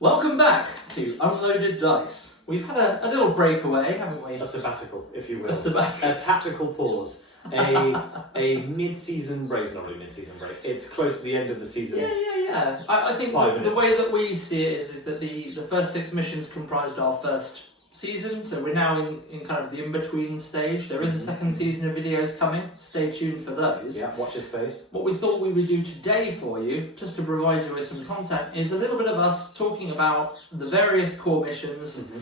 Welcome back to Unloaded Dice. We've had a little breakaway, haven't we? A sabbatical, if you will. A sabbatical. A tactical pause. A mid-season break. It's not really a mid-season break. It's close to the end of the season. Yeah. I think the way that we see it is that the first 6 missions comprised our first season, so we're now in kind of the in-between stage. There is a second season of videos coming. Stay tuned for those. Yeah, watch this space. What we thought we would do today for you, just to provide you with some content, is a little bit of us talking about the various core missions,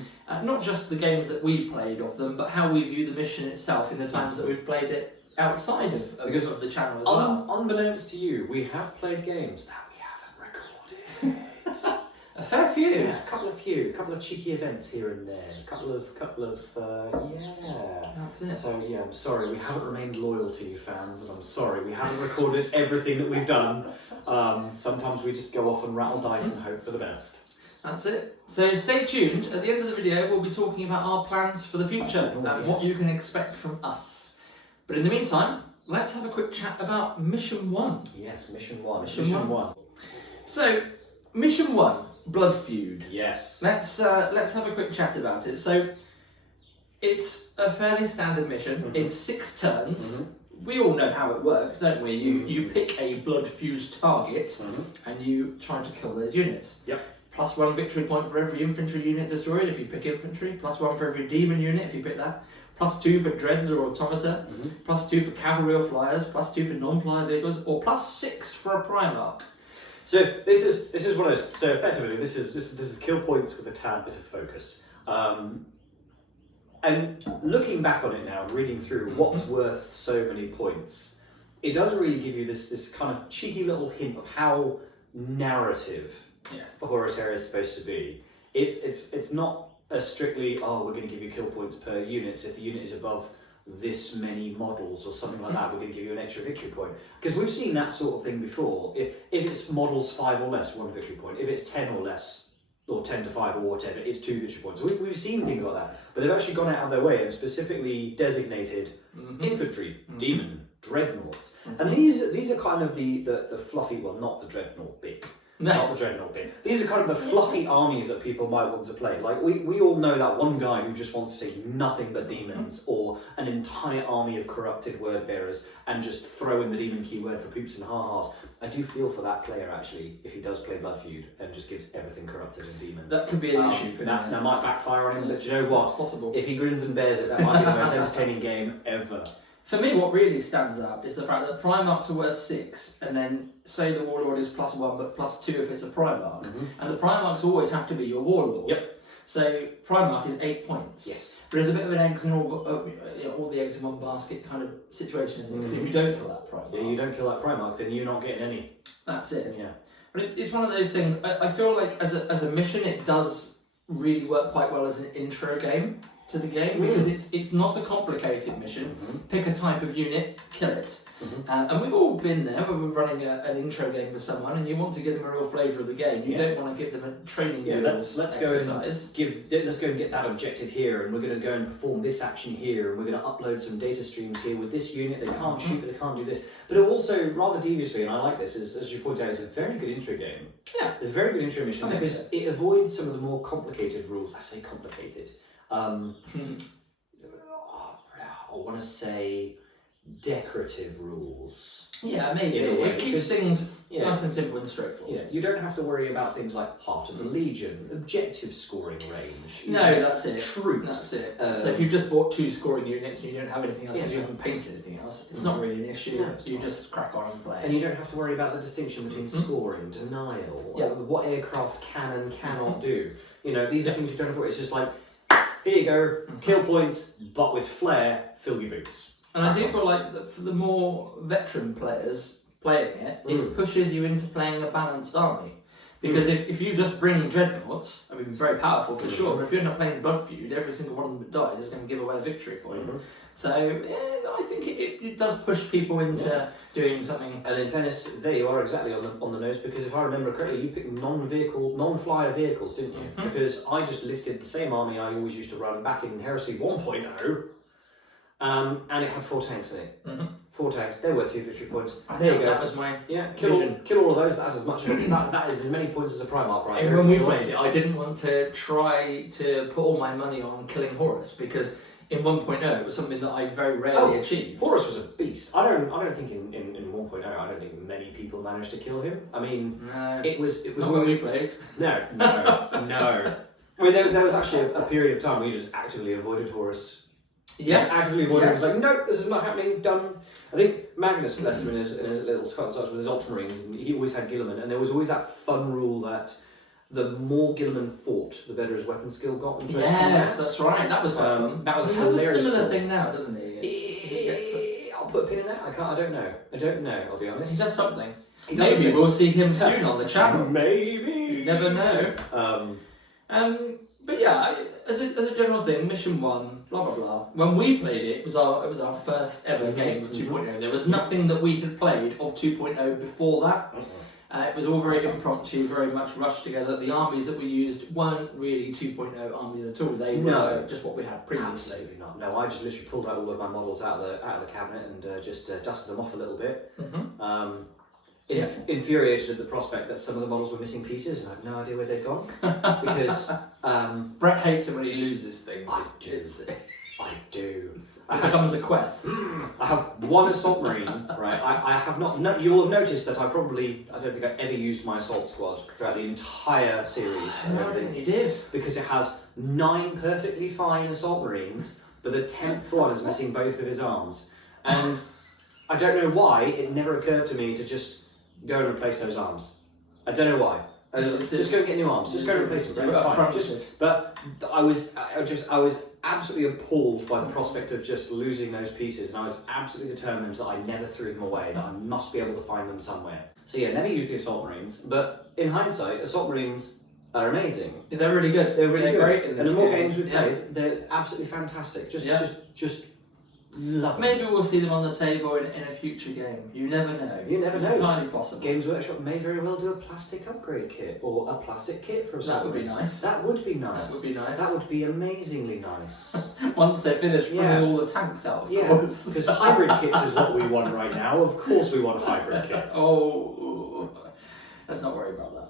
not just the games that we played of them, but how we view the mission itself in the times that we've played it outside of the channel as well. Unbeknownst to you, we have played games that we haven't recorded. A fair few. Yeah, a couple of cheeky events here and there, a couple of That's it. So yeah, I'm sorry, we haven't remained loyal to you fans, and I'm sorry we haven't recorded everything that we've done. Sometimes we just go off and rattle dice and hope for the best. That's it. So stay tuned. At the end of the video, we'll be talking about our plans for the future and what you can expect from us. But in the meantime, let's have a quick chat about Mission 1. Yes, Mission 1. Mission 1. So, Mission 1. Blood Feud. Yes. Let's have a quick chat about it. So, it's a fairly standard mission. It's 6 turns. We all know how it works, don't we? You pick a blood-fused target and you try to kill those units. Yep. +1 victory point for every infantry unit destroyed if you pick infantry. +1 for every demon unit if you pick that. +2 for dreads or automata. +2 for cavalry or flyers. +2 for non-flying vehicles. Or +6 for a Primarch. So this is one of those. So effectively, this is kill points with a tad bit of focus. And looking back on it now, and reading through what's worth so many points, it does really give you this kind of cheeky little hint of how narrative Horus Heresy is supposed to be. It's not a strictly we're going to give you kill points per unit. So if the unit is above this many models or something like that, we're going to give you an extra victory point. Because we've seen that sort of thing before. If it's models 5 or less, 1 victory point. If it's 10 or less, or 10 to 5 or whatever, it's 2 victory points. We've seen things like that. But they've actually gone out of their way and specifically designated infantry, demon, dreadnoughts. And these are kind of the fluffy, well, not the dreadnought bit. Not the dreadnought bit. These are kind of the fluffy armies that people might want to play. Like, we all know that one guy who just wants to take nothing but demons, or an entire army of corrupted word bearers, and just throw in the demon keyword for poops and ha-has. I do feel for that player, actually, if he does play Blood Feud and just gives everything corrupted and demon. That could be an issue. That might backfire on him, but do you know what? It's possible. If he grins and bears it, that might be the most entertaining game ever. For me, what really stands out is the fact that Primarchs are worth 6, and then say the Warlord is +1 but +2 if it's a Primarch. And the Primarchs always have to be your Warlord. Yep. So Primarch is 8 points. Yes. But it's a bit of an eggs and all the eggs in one basket kind of situation, isn't it? Because if you don't kill that Primarch... Yeah, you don't kill that Primarch, then you're not getting any. That's it. Yeah. But it's one of those things, I feel like as a mission, it does really work quite well as an intro game to the game, because it's not a complicated mission. Pick a type of unit, kill it. And we've all been there when we're running an intro game for someone and you want to give them a real flavour of the game. You don't want to give them a training let's exercise. Let's go and get that objective here, and we're going to go and perform this action here, and we're going to upload some data streams here with this unit. They can't shoot, but they can't do this. But it also, rather deviously, and I like this, as you point out, it's a very good intro game. Yeah. It's a very good intro mission because it avoids some of the more complicated rules. I say complicated. I want to say decorative rules. Yeah, maybe. It keeps things nice and simple and straightforward. Yeah, you don't have to worry about things like Heart of the Legion, objective scoring range. That's it. Troops. That's it. So if you've just bought 2 scoring units and you don't have anything else because you haven't painted anything else, it's not really an issue. No, you just crack on and play. And you don't have to worry about the distinction between scoring, denial, what aircraft can and cannot do. You know, these are things you don't have to worry. It's just like, here you go, kill points, but with flair, fill your boots. And I do feel like that for the more veteran players playing it, it pushes you into playing a balanced army. Because if you just bring dreadnoughts, I mean, very powerful for sure, but if you're not playing Blood Feud, every single one of them that dies is going to give away a victory point. So I think it does push people into doing something. And in fairness, there you are exactly on the nose, because if I remember correctly, you picked non-flyer vehicles, didn't you? Because I just lifted the same army I always used to run back in Heresy 1.0. and it had 4 tanks in it. 4 tanks. They're worth 2 victory points. There you go. That was my kill all of those. That's as much. That is as many points as a Primarch, right? And when we played it, I didn't want to try to put all my money on killing Horus because in 1.0 it was something that I very rarely achieved. Horus was a beast. I don't think in 1.0 I don't think many people managed to kill him. I mean, it was not when we played. No. I mean, there was actually a period of time where you just actively avoided Horus. Yes. Actively avoided. Yes. Like, no, this is not happening. Done. I think Magnus blessed him in his little Scotland with his Ultramarines, and he always had Guilliman, and there was always that fun rule that the more Guilliman fought, the better his weapon skill got. Yes, that's right. That was quite fun. That was a hilarious. Similar thing now, doesn't he? I'll put a pin in that. I don't know. I'll be honest. He does something. Maybe we'll see him soon on the channel. Maybe. You never know. But yeah, as a general thing, Mission 1, blah blah blah. When we played it, it was our first ever game of 2.0. There was nothing that we had played of 2.0 before that. It was all very impromptu, very much rushed together. The armies that we used weren't really 2.0 armies at all. They were just what we had previously. Absolutely not. No, I just literally pulled out all of my models out of the cabinet and just dusted them off a little bit. Infuriated at the prospect that some of the models were missing pieces and I had no idea where they'd gone. Because Brett hates it when he loses things. I do. It becomes a quest. I have one assault marine, right? I have not. No, you will have noticed that I don't think I ever used my assault squad throughout the entire series. No, I didn't think you did. Because it has 9 perfectly fine assault marines, but the 10th one is missing both of his arms. And I don't know why it never occurred to me to just go and replace those arms. I don't know why. Just go and get new arms. Just go and replace them. It's fine. But I was absolutely appalled by the prospect of just losing those pieces, and I was absolutely determined that I never threw them away. That I must be able to find them somewhere. So yeah, never used the assault marines. But in hindsight, assault marines are amazing. They're really good. They're really great. In and this the more game. games we've played, they're absolutely fantastic. Just love them. Maybe we'll see them on the table in a future game. You never know. It's entirely possible. Games Workshop may very well do a plastic upgrade kit or a plastic kit for That would be nice. That would be nice. That would be nice. That would be amazingly nice. Once they're finished putting all the tanks out, of course. Because hybrid kits is what we want right now. Of course we want hybrid kits. Oh, let's not worry about that.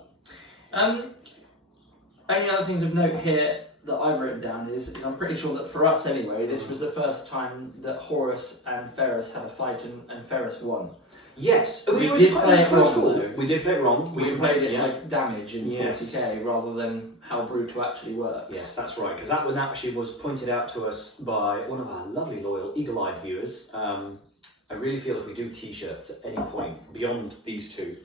Only other things of note here that I've written down is I'm pretty sure that for us anyway, this was the first time that Horus and Ferrus had a fight and Ferrus won. Yes, we did play it wrong though. We did play it wrong. We played it like damage in 40k rather than how brutal actually works. Yes, that's right, because that one actually was pointed out to us by one of our lovely loyal eagle-eyed viewers. I really feel if we do t-shirts at any point beyond these two,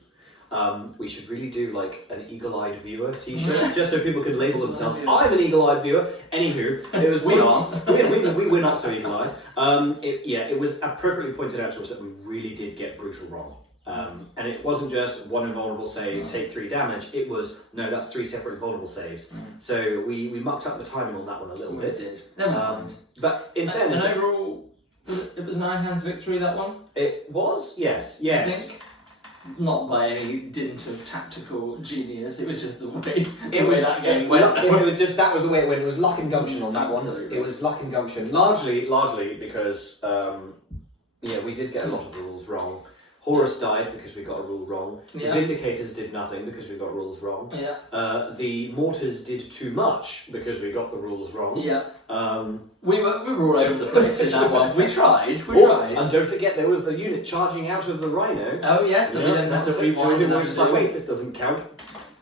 we should really do like an eagle-eyed viewer t-shirt, just so people could label themselves, I'm an eagle-eyed viewer. Anywho, it was we're not so eagle-eyed. It was appropriately pointed out to us that we really did get brutal wrong. And it wasn't just one invulnerable save, take 3 damage, it was, no, that's 3 separate invulnerable saves. So we mucked up the timing on that one a little bit. We did. Never mind. But in fairness... And overall, it was 9 hands victory, that one? It was? Yes. I think. Not by any dint of tactical genius, it was just the way that game went. That was the way it went. It was luck and gumption on that Absolutely. one. It was luck and gumption. Largely because, we did get a lot of rules wrong. Horus died because we got a rule wrong. The Vindicators did nothing because we got rules wrong. The Mortars did too much because we got the rules wrong. We were all over the place in that one. We tried. And don't forget there was the unit charging out of the Rhino. Oh yes, we then had to rewind. We were just like, wait, this doesn't count.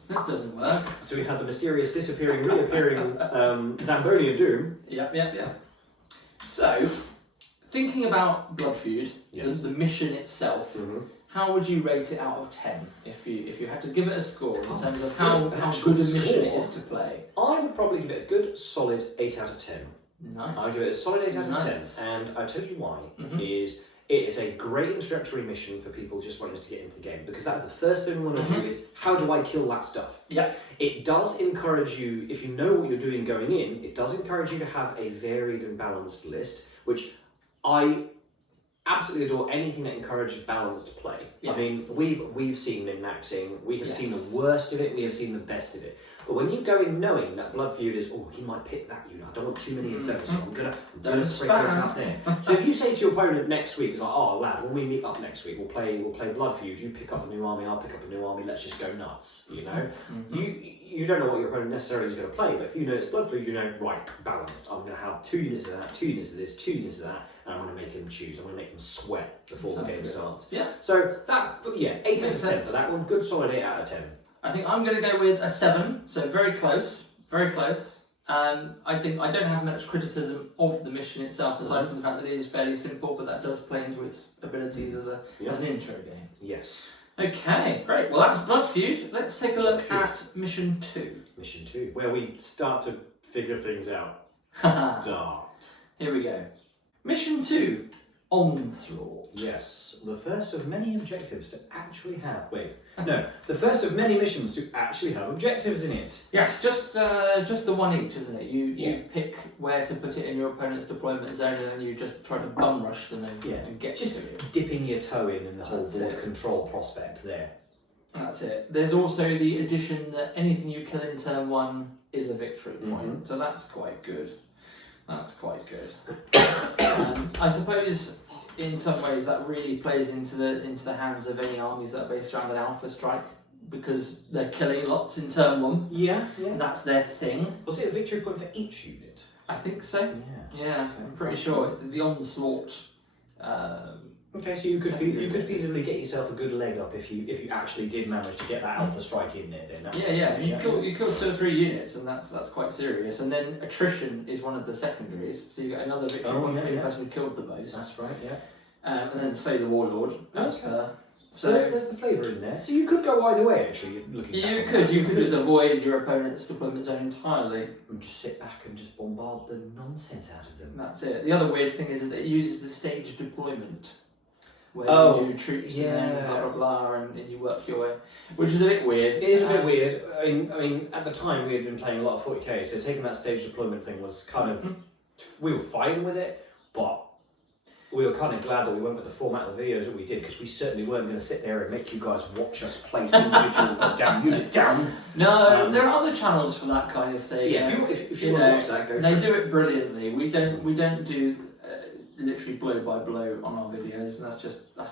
This doesn't work. So we had the mysterious disappearing, reappearing Zamboni of Doom. Yeah. So, thinking about Blood Feud, the mission itself, how would you rate it out of 10 if you had to give it a score in terms of how good a mission it is to play? I would probably give it a good solid 8 out of 10. Nice. I'd give it a solid 8 out of 10, and I'll tell you why. It is a great introductory mission for people just wanting to get into the game, because that's the first thing we want to do is, how do I kill that stuff? It does encourage you, if you know what you're doing going in, it does encourage you to have a varied and balanced list, which I absolutely adore anything that encourages balanced play. Yes. I mean, we've seen min-maxing, we have seen the worst of it, we have seen the best of it. But when you go in knowing that Blood Feud is, oh, he might pick that unit, I don't want too many of those, so I'm gonna sprinkle this out there. So if you say to your opponent next week, it's like, oh lad, when we meet up next week, we'll play Blood Feud, you pick up a new army, I'll pick up a new army, let's just go nuts, you know? You don't know what your opponent necessarily is going to play, but if you know it's Blood Feud, you know, right, balanced. I'm going to have 2 units of that, 2 units of this, 2 units of that, and I'm going to make them choose. I'm going to make them sweat before the game starts. Yeah. So that, 8 out of 10 for that one. Good solid 8 out of 10. I think I'm going to go with a 7, so very close, very close. I think I don't have much criticism of the mission itself, aside from the fact that it is fairly simple, but that does play into its abilities as an intro game. Yes. Okay, great. Well, that's Blood Feud. Let's take a look at Mission 2. Mission 2, where we start to figure things out. Start. Here we go. Mission 2, Onslaught. Yes, the first of many objectives to actually have... the first of many missions to actually have objectives in it. Yes, just the one each, isn't it? You pick where to put it in your opponent's deployment zone, and then you just try to bum rush them and get just to it. Dipping your toe in the whole board control prospect there. That's it. There's also the addition that anything you kill in turn 1 is a victory point, so that's quite good. That's quite good. I suppose in some ways that really plays into the hands of any armies that are based around an alpha strike, because they're killing lots in turn 1. Yeah. That's their thing. Was it a victory point for each unit? I think so. Yeah. Okay. I'm pretty sure it's the Onslaught. Okay, so you could feasibly get yourself a good leg up if you actually did manage to get that alpha strike in there. Then you kill 2 or 3 units, and that's quite serious. And then attrition is one of the secondaries, so you get another victory point for the person who killed the most. That's right. Yeah. And then slay the warlord as per. So there's the flavour in there. So you could go either way, actually. You could just avoid your opponent's deployment zone entirely and just sit back and just bombard the nonsense out of them. That's it. The other weird thing is that it uses the staged deployment, where you do troops and then blah blah blah, and you work your way, which is a bit weird. It is a bit weird. I mean, at the time we had been playing a lot of 40k, so taking that staged deployment thing was kind of we were fine with it, but we were kind of glad that we went with the format of the videos that we did, because we certainly weren't going to sit there and make you guys watch us place individual goddamn units down. No, there are other channels for that kind of thing. Yeah, if you want to watch that, go for it. They do it brilliantly. We don't do literally blow by blow on our videos, and that's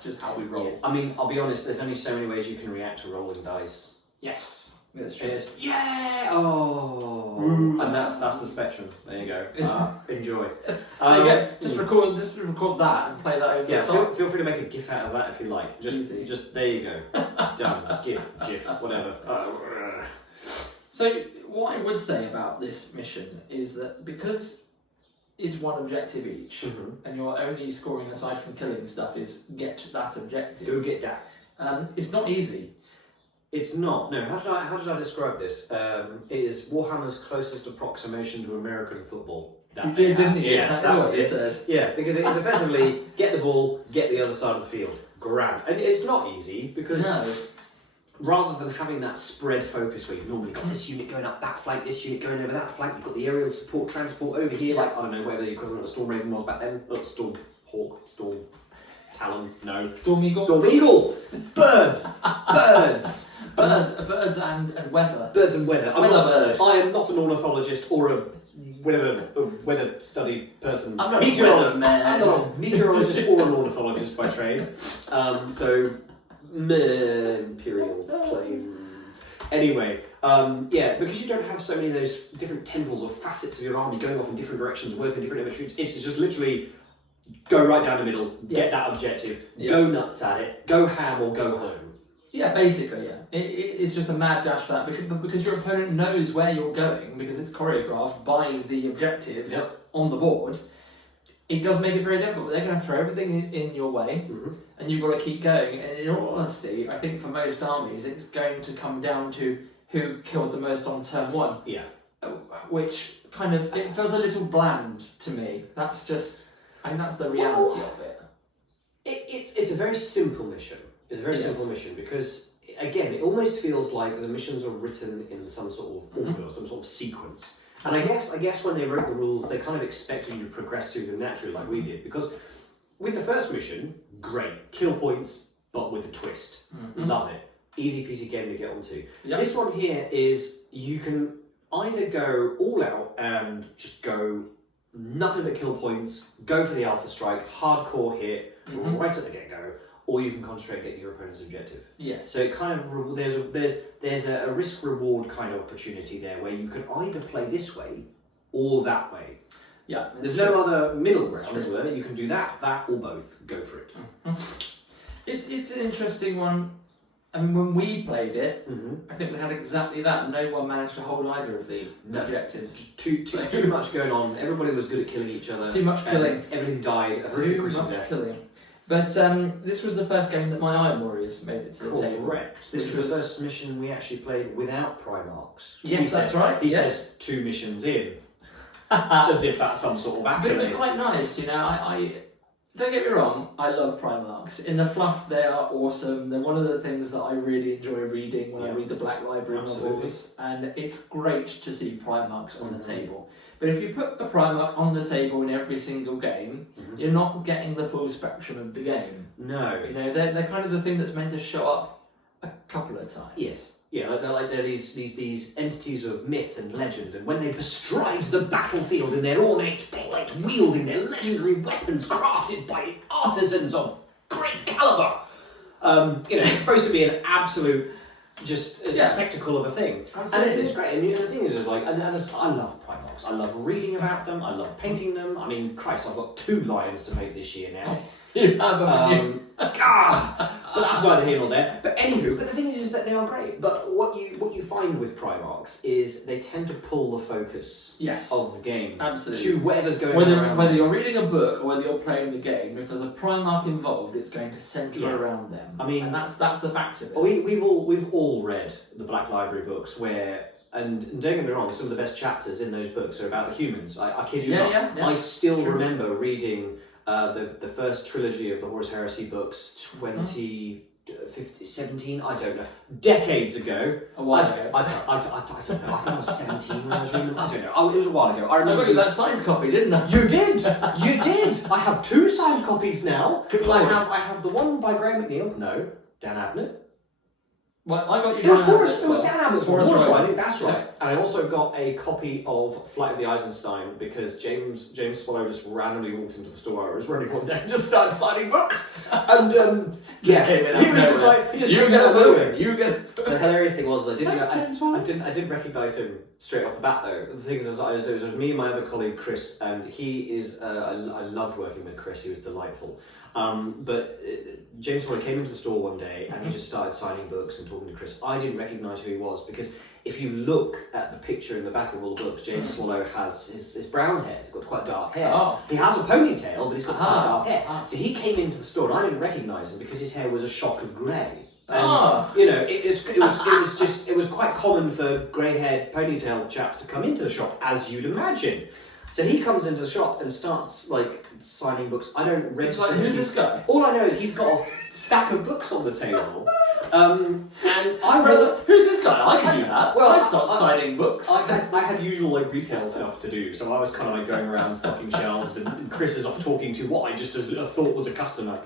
just how we roll. Yeah. I mean, I'll be honest. There's only so many ways you can react to rolling dice. Yes. That's true. And that's the spectrum. There you go. Enjoy. There you go. Just record that and play that over the top. Feel free to make a GIF out of that if you like. Just there you go. Done. GIF, whatever. So what I would say about this mission is that because it's one objective each, and you're only scoring aside from killing stuff is get that objective. Go get that. It's not easy. It's not. No. How did I describe this? It is Warhammer's closest approximation to American football. You did, didn't you? Yes, that was it. Yeah, because it is effectively get the ball, get the other side of the field, grand, and it's not easy because rather than having that spread focus where you've normally got this unit going up that flank, this unit going over that flank, you've got the aerial support transport over here, like I don't know whatever the equivalent of Storm Raven was back then, Storm Hawk, Storm Talon, no. Storm Eagle. Storm Eagle. Birds and weather. Birds and weather. I am not an ornithologist or a weather study person. I'm not a weatherman. I'm not a meteorologist or an ornithologist by trade. So Imperial planes. Anyway, because you don't have so many of those different tendrils or facets of your army going off in different directions, working different inventories, it's just literally go right down the middle, get that objective, go nuts at it, go ham or go home. Yeah, basically, yeah. It's just a mad dash for that, because your opponent knows where you're going, because it's choreographed by the objective on the board. It does make it very difficult, but they're going to throw everything in your way, and you've got to keep going. And in all honesty, I think for most armies, it's going to come down to who killed the most on turn 1. Yeah. Which kind of, it feels a little bland to me. That's just, I think that's the reality of it. It's a very simple mission. It's a very simple mission because, again, it almost feels like the missions are written in some sort of order, some sort of sequence. And I guess when they wrote the rules, they kind of expected you to progress through them naturally like we did, because with the first mission, great. Kill points, but with a twist. Love it. Easy peasy game to get onto. Yep. This one here is you can either go all out and just go nothing but kill points, go for the alpha strike, hardcore hit, right at the get-go, or you can concentrate and get your opponent's objective. Yes. So it kind of there's a risk reward kind of opportunity there where you can either play this way or that way. Yeah. There's no other middle ground, is there? You can do that, or both. Go for it. It's an interesting one. I mean, when we played it, I think we had exactly that. No one managed to hold either of the objectives. Too much going on. Everybody was good at killing each other. Too much killing. Everything died. Too much killing. But this was the first game that my Iron Warriors made it to the table. Correct. This was the first mission we actually played without Primarchs. Yes, that's right. He says 2 missions in. As if that's some sort of accolade. But it was quite nice, you know. I don't get me wrong, I love Primarchs. In the fluff, they are awesome. They're one of the things that I really enjoy reading when I read the Black Library novels. And it's great to see Primarchs on the table. But if you put a Primarch on the table in every single game, you're not getting the full spectrum of the game. No. You know, they're kind of the thing that's meant to show up a couple of times. Yes. Yeah, they're these entities of myth and legend, and when they bestride the battlefield in their ornate plight, wielding their legendary weapons crafted by artisans of great caliber, it's supposed to be an absolute spectacle of a thing. Absolutely. And it's great. And the thing is I love Primarchs. I love reading about them. I love painting them. I mean, Christ, I've got 2 lions to make this year now. You have, but that's neither here nor there. But anywho, but the thing is that they are great. But what you find with Primarchs is they tend to pull the focus of the game absolutely to whatever's going on. Whether you're reading a book or whether you're playing the game, if there's a Primarch involved, it's going to centre around them. I mean, and that's the fact of it. We've all read the Black Library books where. And don't get me wrong, some of the best chapters in those books are about the humans. I kid you not. Yeah. I still remember reading the first trilogy of the Horus Heresy books, 2017, I don't know, decades ago. A while ago. I don't know. I think I was 17 when I was reading them. I don't know. It was a while ago. I remember I got you that signed copy, didn't I? You did. I have 2 signed copies now. I have the one by Graham McNeil. No, Dan Abnett. Well, I got you. It was Dan Abnett's one. I think that's right. And I also got a copy of Flight of the Eisenstein because James Swallow just randomly walked into the store I was running one day and just started signing books. And came in he was just like, you get a book. You get. The hilarious thing was I didn't recognise him straight off the bat though. The thing is, it was me and my other colleague Chris, and he is. I loved working with Chris. He was delightful. But James Swallow came into the store one day and he just started signing books and talking to Chris. I didn't recognise who he was because if you look at the picture in the back of all the books, James Swallow has his brown hair. He's got quite dark hair. Oh. He has a ponytail, but he's got quite dark hair. So he came into the store and I didn't recognise him because his hair was a shock of grey. And, it was quite common for grey-haired ponytail chaps to come into the shop, as you'd imagine. So he comes into the shop and starts signing books. I don't register. Who's this guy? All I know is he's got a stack of books on the table. And I was who's this guy? I can do that. Well, I start signing books. I had usual retail stuff to do, so I was kind of going around stocking shelves, and Chris is off talking to what I just thought was a customer.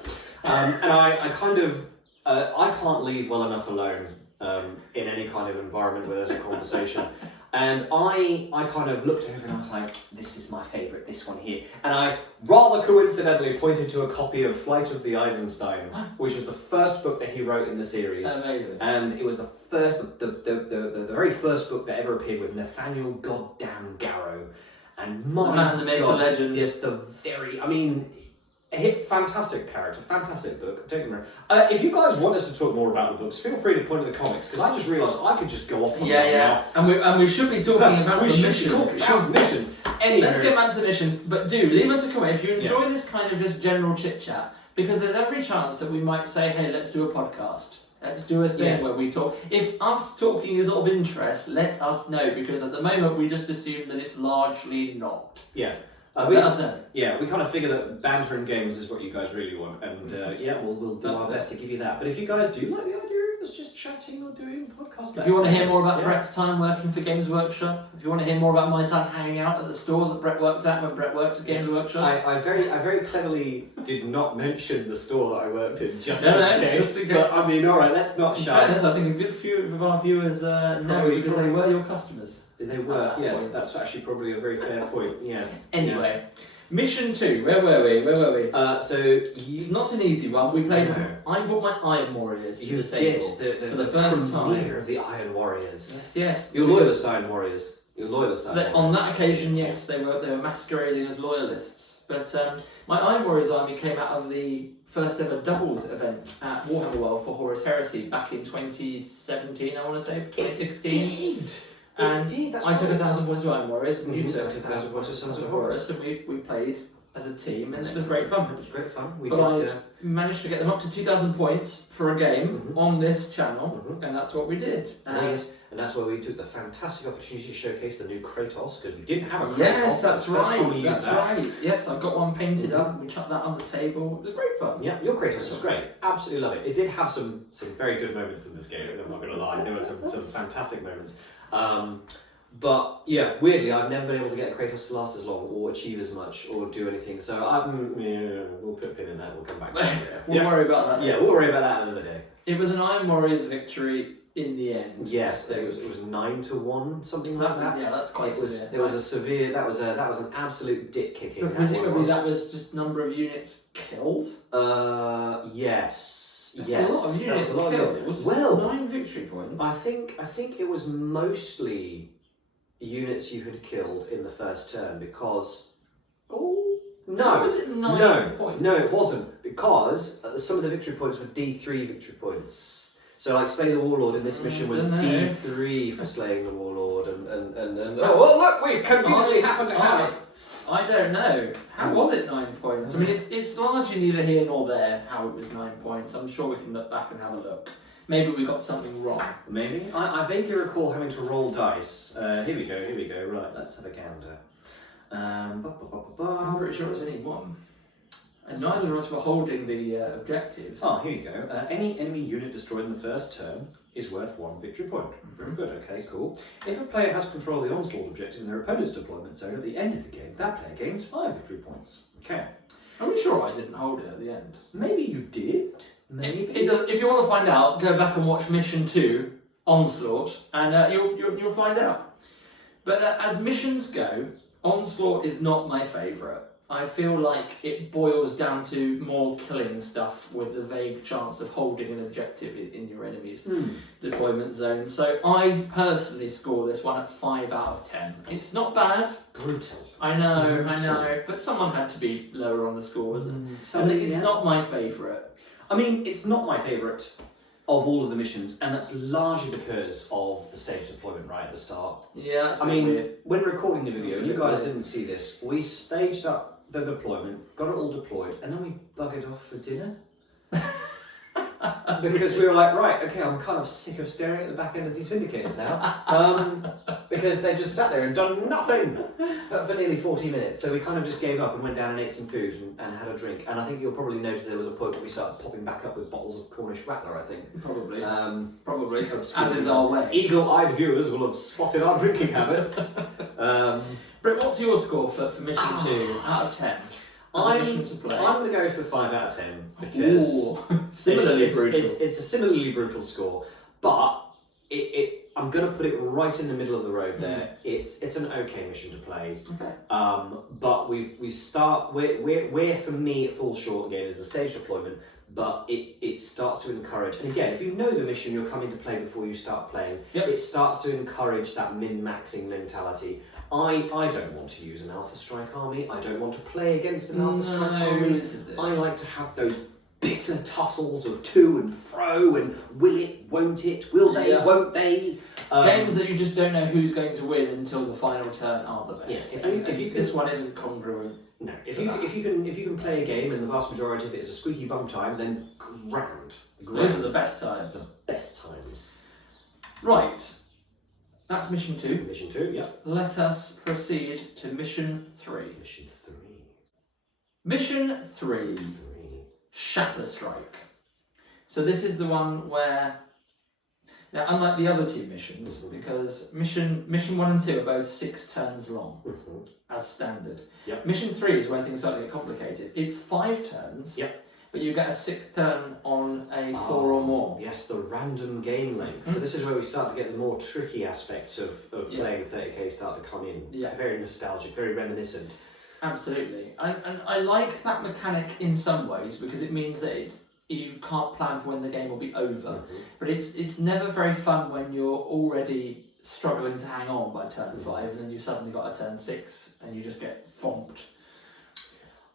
And I kind of I can't leave well enough alone in any kind of environment where there's a conversation. And I kind of looked over and I was like, this is my favourite, this one here. And I rather coincidentally pointed to a copy of Flight of the Eisenstein, which was the first book that he wrote in the series. Amazing. And it was the very first book that ever appeared with Nathaniel Goddamn Garrow. And my the man, the myth, the legend. Yes, fantastic character, fantastic book. Don't get me wrong. If you guys want us to talk more about the books, feel free to point to the comics because I just realised I could just go off on that now. And we should be talking about the missions. Anyway. Let's get back to the missions, but do leave us a comment if you enjoy this kind of just general chit chat, because there's every chance that we might say, hey, let's do a podcast. Let's do a thing where we talk. If us talking is of interest, let us know, because at the moment we just assume that it's largely not. Yeah. Let us know. Yeah, we kind of figure that banter and games is what you guys really want, and we'll do our best to give you that. But if you guys do like the idea of us just chatting or doing podcasts. If you want to hear more about Brett's time working for Games Workshop, if you want to hear more about my time hanging out at the store that Brett worked at when Brett worked at Games Workshop, I very cleverly did not mention the store that I worked in just in just case. But I mean, all right, let's not in shy. fairness, I think a good few of our viewers know because they were your customers. They were, yes. That's actually probably a very fair point. Yes. Anyway. Mission 2, where were we? It's not an easy one. We played. I brought my Iron Warriors to the table for the first time. Of the Iron Warriors. Yes. You're loyalist Iron Warriors. You're loyalist Iron Warriors. On that occasion, yes, they were masquerading as loyalists. But my Iron Warriors army came out of the first ever doubles event at Warhammer World for Horus Heresy back in 2017. I want to say 2016. And I took 1,000 points of Iron Warriors, and you took 1,000 points of Sons of Horus, and we played as a team, and it was great fun. It was great fun. I managed to get them up to 2,000 points for a game on this channel, and that's what we did. Yes, and that's where we took the fantastic opportunity to showcase the new Kratos, because we didn't have a Kratos. Yes, that's right. That's right. Yes, I've got one painted up, and we chucked that on the table. It was great fun. Yeah, your Kratos was great. Absolutely love it. It did have some very good moments in this game, I'm not going to lie. There were some fantastic moments. But yeah, weirdly, I've never been able to get Kratos to last as long or achieve as much or do anything. So we'll put a pin in that. We'll come back to that. We'll worry about that. Yeah, we'll worry about that another day. It was an Iron Warriors victory in the end. Yes, it was 9-1, something like that. Yeah, that's quite severe. There was a severe. That was an absolute dick kicking. But presumably that was just number of units killed. Yes. That's a lot of units killed. Well, 9 victory points. I think it was mostly units you had killed in the first turn because. Was it 9 points? No, it wasn't, because some of the victory points were D3 victory points. So, like, Slay the Warlord in this mission was D3 for slaying the Warlord, and oh, well, look, we conveniently happen to have. I don't know. How was it 9 points? I mean, it's largely neither here nor there how it was 9 points. I'm sure we can look back and have a look. Maybe we got something wrong. Maybe. I vaguely recall having to roll dice. Here we go. Right, let's have a gander. I'm pretty sure it's only 1. And neither of us were holding the objectives. Oh, here you go. Any enemy unit destroyed in the first turn is worth 1 victory point. Very good, okay, cool. If a player has control of the onslaught objective in their opponent's deployment zone at the end of the game, that player gains 5 victory points. Okay. Are we sure I didn't hold it at the end? Maybe you did. Maybe. If you want to find out, go back and watch Mission 2, Onslaught, and you'll find out. But as missions go, Onslaught is not my favourite. I feel like it boils down to more killing stuff with the vague chance of holding an objective in your enemy's deployment zone. So I personally score this one at 5 out of 10. It's not bad. Brutal. I know. But someone had to be lower on the score, wasn't it? And it's not my favourite. I mean, it's not my favourite of all of the missions, and that's largely because of the stage deployment right at the start. Yeah, that's weird. When recording the video, and you guys didn't see this, we staged up the deployment, got it all deployed, and then we buggered off for dinner. Because we were like, right, okay, I'm kind of sick of staring at the back end of these Vindicators now. Because they just sat there and done nothing for nearly 40 minutes. So we kind of just gave up and went down and ate some food and had a drink. And I think you'll probably notice there was a point where we started popping back up with bottles of Cornish Rattler, I think. Probably. As is our way. Eagle-eyed viewers will have spotted our drinking habits. Brett, what's your score for Mission 2 out of 10? I'm going to go for 5 out of 10 because similarly brutal. It's a similarly brutal score, but I'm going to put it right in the middle of the road there. It's an okay mission to play. Okay. But where for me it falls short again is the stage deployment. But it starts to encourage, and again, if you know the mission you're coming to play before you start playing, it starts to encourage that min-maxing mentality. I don't want to use an Alpha Strike army. I don't want to play against an Alpha Strike army. This is it. I like to have those bitter tussles of to and fro, and will it, won't it, will they, won't they? Games that you just don't know who's going to win until the final turn are the best. Yes, this one isn't congruent. No, if you can play a game and the vast majority of it is a squeaky bum time, then grand. Those are the best times. The best times. Right. That's Mission 2. Mission 2, yeah. Let us proceed to Mission 3. Mission 3. Mission 3. Shatter Strike. So this is the one where Now, unlike the other two missions, because mission 1 and 2 are both 6 turns long, as standard. Yep. Mission 3 is where things start to get complicated. It's 5 turns, but you get a 6th turn on a 4 or more. Yes, the random game length. So this is where we start to get the more tricky aspects of playing 30k start to come in. Yeah. Very nostalgic, very reminiscent. Absolutely. And I like that mechanic in some ways, because it means that you can't plan for when the game will be over. But it's never very fun when you're already struggling to hang on by turn 5 and then you suddenly got a turn 6 and you just get fomped.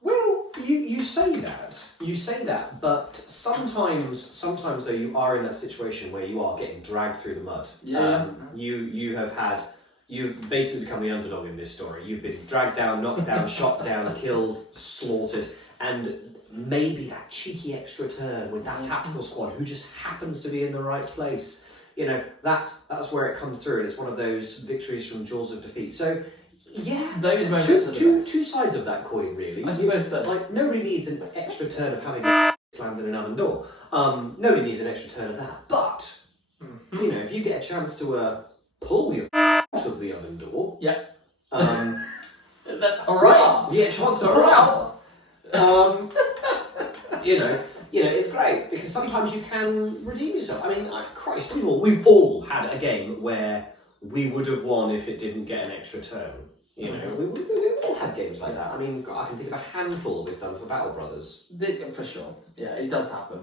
Well, you say that, but sometimes though you are in that situation where you are getting dragged through the mud. Yeah. You've basically become the underdog in this story. You've been dragged down, knocked down, shot down, killed, slaughtered, and maybe that cheeky extra turn with that tactical squad who just happens to be in the right place. You know, that's where it comes through, and it's one of those victories from jaws of defeat. So, yeah, those moments are the best. Two sides of that coin, really. I suppose so. Like, nobody needs an extra turn of having slammed in an oven door. Nobody needs an extra turn of that. But, you know, if you get a chance to pull your out of the oven door, hurrah! You get a chance to hurrah! You know, it's great because sometimes you can redeem yourself. I mean, Christ, we've all had a game where we would have won if it didn't get an extra turn. You know, we've all had games like that. I mean, I can think of a handful we've done for Battle Brothers. For sure, yeah, it does happen.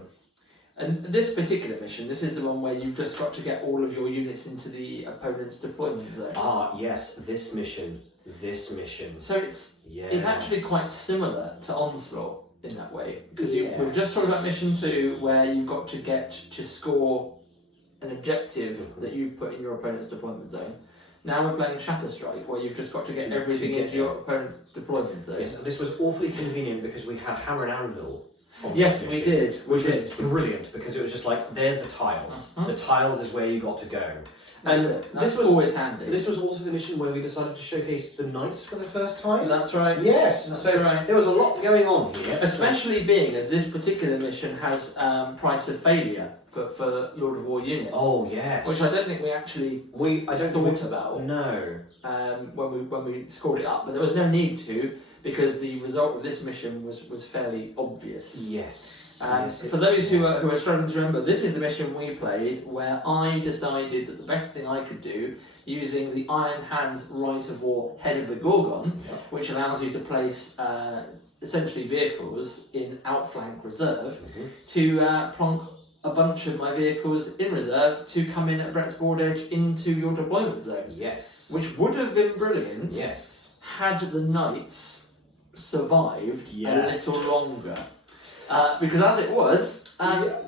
And this particular mission, this is the one where you've just got to get all of your units into the opponent's deployment zone. Ah, yes, this mission. So it's actually quite similar to Onslaught in that way, because we've just talked about mission 2 where you've got to get to score an objective that you've put in your opponent's deployment zone. Now we're playing Shatter Strike where you've just got to get everything into your opponent's deployment zone. Yes, this was awfully convenient because we had Hammer and Anvil. Yes, we did. Which was brilliant because it was just like, there's the tiles. The tiles is where you got to go. This was always handy. This was also the mission where we decided to showcase the knights for the first time. That's right. Yes, that's right. There was a lot going on here. Especially being as this particular mission has price of failure for Lord of War units. Oh yes. Which I don't think we actually thought about. No. When we scored it up, but there was no need to, because the result of this mission was fairly obvious. Yes. For those who are struggling to remember, this is the mission we played where I decided that the best thing I could do, using the Iron Hands Rite of War Head of the Gorgon, which allows you to place essentially vehicles in outflank reserve, to plonk a bunch of my vehicles in reserve to come in at Brett's Broad Edge into your deployment zone. Yes. Which would have been brilliant. Yes. Had the knights survived a little longer. Because as it was,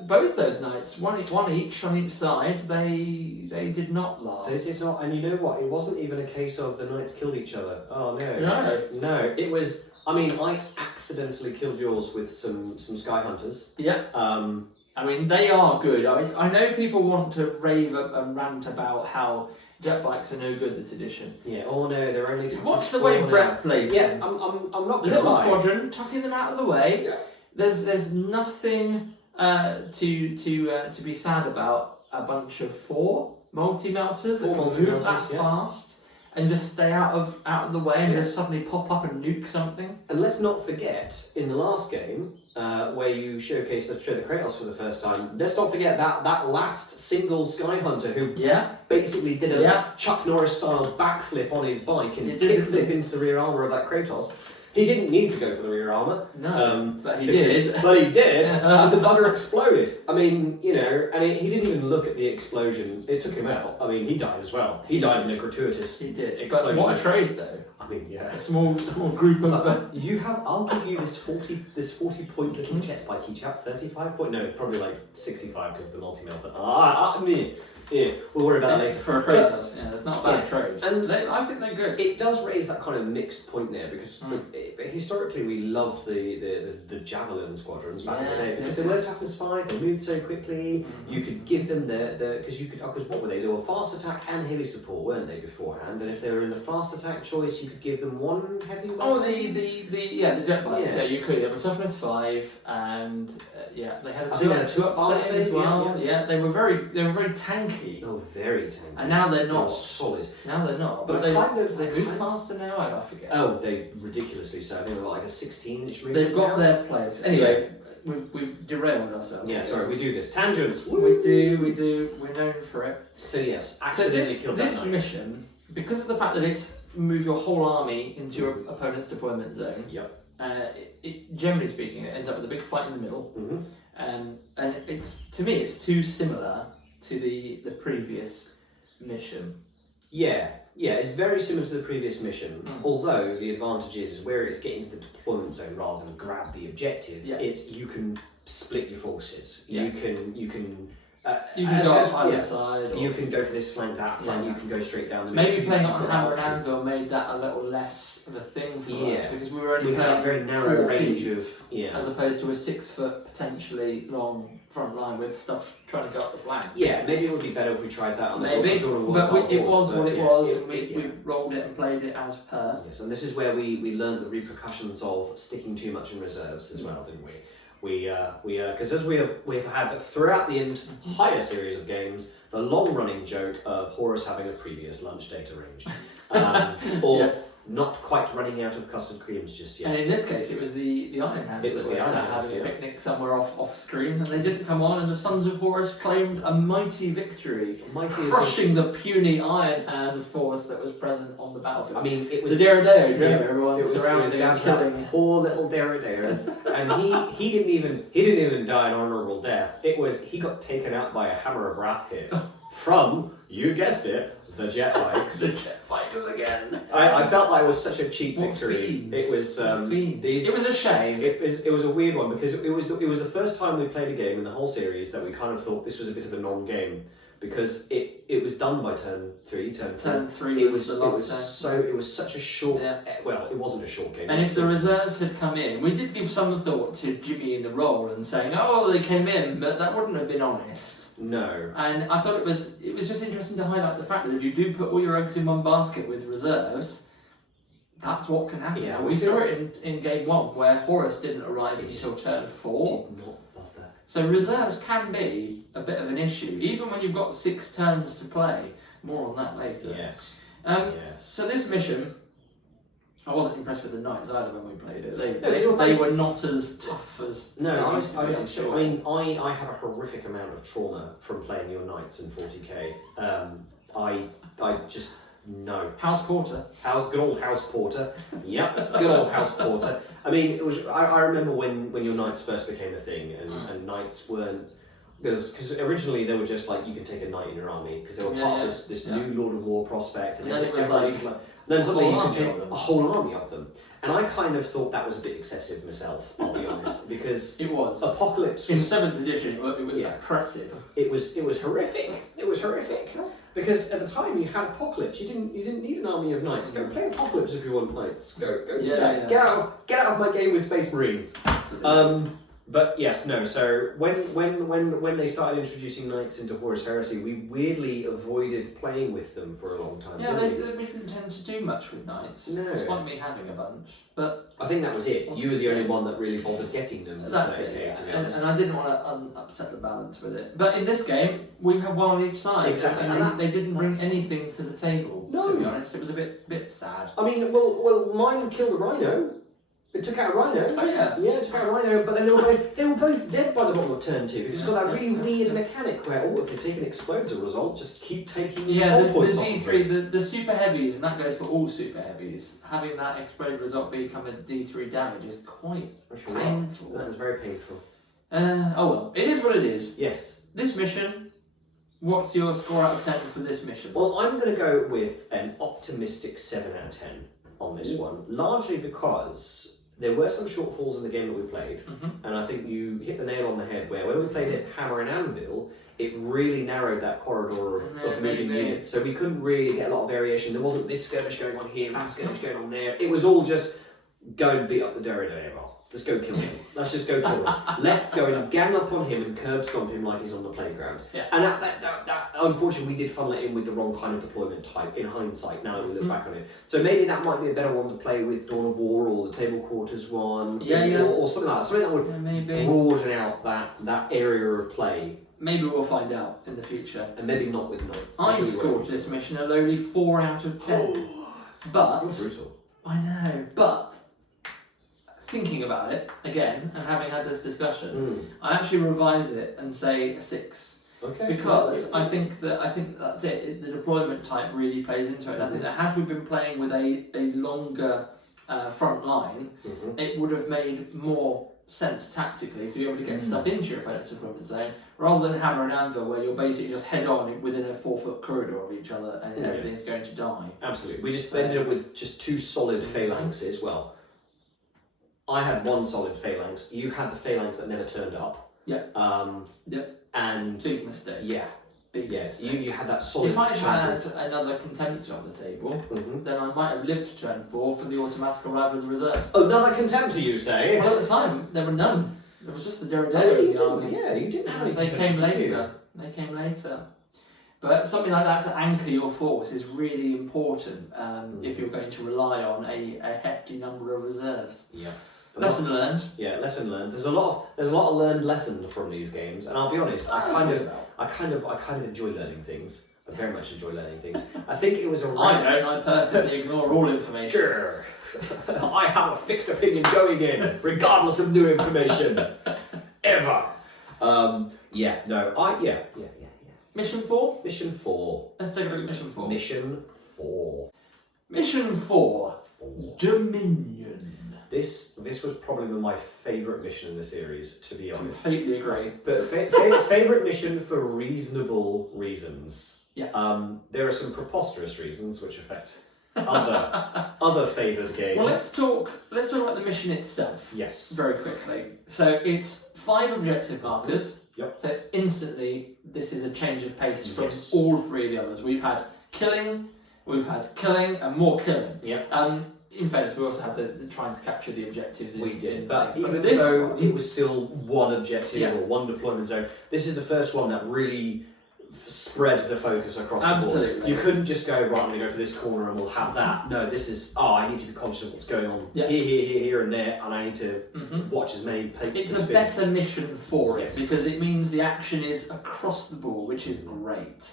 both those knights, one each on each side, they did not last. This is not, and you know what? It wasn't even a case of the knights killed each other. Oh no. No. It was. I mean, I accidentally killed yours with some Sky Hunters. Yeah. I mean, they are good. I know people want to rave and rant about how jet bikes are no good this edition. Yeah. Oh no, they're only. What's the way Brett plays? Yeah. I'm not gonna little lie. squadron, tucking them out of the way. Yeah. There's nothing to be sad about a bunch of 4 multi-melters that can move that fast and just stay out of the way and just suddenly pop up and nuke something. And let's not forget, in the last game, where you show the Kratos for the first time, let's not forget that last single Sky Hunter who basically did a Chuck Norris style backflip on his bike and kickflip into the rear armour of that Kratos. He didn't need to go for the rear armour. No, but he did. But he did, and the bugger exploded. I mean, you know, and he didn't even look at the explosion. It took him out. I mean, he died as well. He died in a gratuitous explosion. But what a trade, though. I mean, yeah. A small group of... I'll give you this 40 point little jet bike each up, 35 point... No, probably like 65 because of the multi-melter. Yeah, we'll worry about that later. For a Kratos, it's not bad. trade. And I think they're good. It does raise that kind of mixed point there because historically we loved the javelin squadrons back in the day because they weren't satisfied. They moved so quickly. You could give them because what were they? They were fast attack and heavy support, weren't they beforehand? And if they were in the fast attack choice, you could give them one heavy weapon. Oh, the jet bikes. Yeah, you could. But toughness 5, and they had a 2-up setting as well. Yeah, they were very tanky. Oh, very tanky. And now they're not solid. Now they're not. But they move faster now. I forget. Oh, they ridiculously so. I think they've got like a 16-inch move. They've got their players. Anyway, we've derailed ourselves. Yeah, sorry, we do this. Tangents. We do. We're known for it. So yes, this mission, because of the fact that it's move your whole army into your opponent's deployment zone. Yep. Generally speaking, it ends up with a big fight in the middle. Mm-hmm. And it's too similar to the previous mission. Yeah, it's very similar to the previous mission. Although the advantage is where it's getting to the deployment zone rather than grab the objective. Yeah. It's you can split your forces. Yeah. You can go off either side. You can go for this flank, that flank. Yeah. You can go straight down the middle. Maybe playing it on Hammer and Anvil made that a little less of a thing for us because we were only playing a very narrow range as opposed to a 6-foot potentially long front line with stuff trying to go up the flank. Yeah, maybe it would be better if we tried that on the but it was what it was, and we rolled it and played it as per. Yes, and this is where we learned the repercussions of sticking too much in reserves as well, didn't we? Because as we've had throughout the entire series of games, the long-running joke of Horus having a previous lunch date arranged, or not quite running out of custard creams just yet. And in this case, it was the Iron Hands that were having a picnic somewhere off screen, and they didn't come on, and the Sons of Horus claimed a mighty victory, crushing the puny Iron Hands force that was present on the battlefield. I mean, it was the Derrideo dream. Everyone surrounding and killing poor little Derrideo, and he didn't even die an honourable death. He got taken out by a hammer of wrath hit from, you guessed it, the jet bikes. The jet fighters again. I felt like it was such a cheap victory. Fiends. It was it was a shame. It was a weird one because it was the first time we played a game in the whole series that we kind of thought this was a bit of a non-game because it was done by turn 3. Turn 3 was the last turn. It was such a short. Well, it wasn't a short game. And if the reserves had come in, we did give some thought to Jimmy in the role and saying, "Oh, they came in," but that wouldn't have been honest. No. And I thought it was just interesting to highlight the fact that if you do put all your eggs in one basket with reserves, that's what can happen. Yeah, we saw it in game 1 where Horus didn't arrive until turn 4. Did not bother. So reserves can be a bit of an issue, even when you've got 6 turns to play. More on that later. Yes. So this mission, I wasn't impressed with the Knights either when we played it. They were not as tough as. No, I mean, I have a horrific amount of trauma from playing your Knights in 40k. I just no. House Porter. Good old House Porter. Yep, good old House Porter. I mean, it was. I remember when your Knights first became a thing, and Knights weren't. Because originally they were just like you can take a knight in your army because they were part of this new Lord of War prospect, and then it was like. Then suddenly you can take a whole army of them. And I kind of thought that was a bit excessive myself, I'll be honest, because it was. Apocalypse was... In 7th edition, it was oppressive. It was horrific. It was horrific. Because at the time you had Apocalypse, you didn't need an army of knights. Go play Apocalypse if you want knights. Go. Get out of my game with Space Marines. But yes, no. So when they started introducing knights into Horus Heresy, we weirdly avoided playing with them for a long time. Yeah, we didn't tend to do much with knights, despite me having a bunch. But I think that was it. You were the only one that really bothered getting them. That's it. Yeah. And I didn't want to upset the balance with it. But in this game, we had one on each side, exactly, and they didn't bring anything to the table. No. To be honest, it was a bit sad. I mean, well, mine killed a rhino. It took out a rhino. Oh yeah. Yeah, it took out a rhino, but then they were both dead by the bottom of turn 2 because it's got that really weird mechanic where if they take an explode as a result, just keep taking points off D3, the super heavies, and that goes for all super heavies. Having that explode result become a D3 damage is quite painful. That is very painful. Oh well, it is what it is. Yes. This mission. What's your score out of 10 for this mission? Well, I'm going to go with an optimistic 7 out of 10 on this one, largely because there were some shortfalls in the game that we played, and I think you hit the nail on the head where when we played it Hammer and Anvil, it really narrowed that corridor of moving units. So we couldn't really get a lot of variation. There wasn't this skirmish going on here, that skirmish going on there. It was all just go and beat up the Daredevil. Let's go kill him. Let's just go kill him. Let's go and gang up on him and curb stomp him like he's on the playground. Yeah. And that unfortunately, we did funnel it in with the wrong kind of deployment type in hindsight, now that we look back on it. So maybe that might be a better one to play with Dawn of War or the Table Quarters one. Or something like that. Something that would broaden out that area of play. Maybe we'll find out in the future. And maybe not with Knights. I scored this mission a lowly 4 out of 10. But... brutal. I know, but... thinking about it again and having had this discussion, I actually revise it and say a 6. Okay. Because I think that's it. The deployment type really plays into it. And I think that had we been playing with a longer front line, it would have made more sense tactically to be able to get stuff into your opponent's deployment zone, rather than Hammer and Anvil, where you're basically just head on within a 4-foot corridor of each other and everything's going to die. Absolutely. We just ended up with just 2 solid phalanxes. Well, I had 1 solid phalanx. You had the phalanx that never turned up. Yeah. And big mistake. Yeah. Big mistake. You had that solid. If I had another contemptor on the table, then I might have lived to turn 4 for the automatic arrival of the reserves. Another contemptor, you say? Well, at the time there were none. There was just the Daredevil in the army. Yeah, you didn't have any. They came later. They came later. But something like that to anchor your force is really important if you're going to rely on a hefty number of reserves. Yeah. Lesson learned. Yeah, lesson learned. There's a lot of learned lessons from these games, and I'll be honest, I kind of enjoy learning things. I very much enjoy learning things. I think it was a I don't. I purposely ignore all information. Sure. I have a fixed opinion going in, regardless of new information, ever. Mission 4. Mission 4. Let's take a look at Mission 4. Mission 4. Mission 4. Dominion. This was probably my favourite mission in the series, to be honest. Completely agree. But favourite mission for reasonable reasons. Yeah. There are some preposterous reasons which affect other favoured games. Well, let's talk about the mission itself. Yes. Very quickly. So it's 5 objective markers. Yep. So instantly, this is a change of pace from all 3 of the others. We've had killing, and more killing. Yep. In fairness, we also had the trying to capture the objectives. We did, but even so, it was still one objective or one deployment zone. This is the first one that really spread the focus across the board. You couldn't just go, right, I'm going to go for this corner and we'll have that. No, this is, I need to be conscious of what's going on here and there, and I need to watch as many plates. It's a better mission for it, because it means the action is across the board, which is great.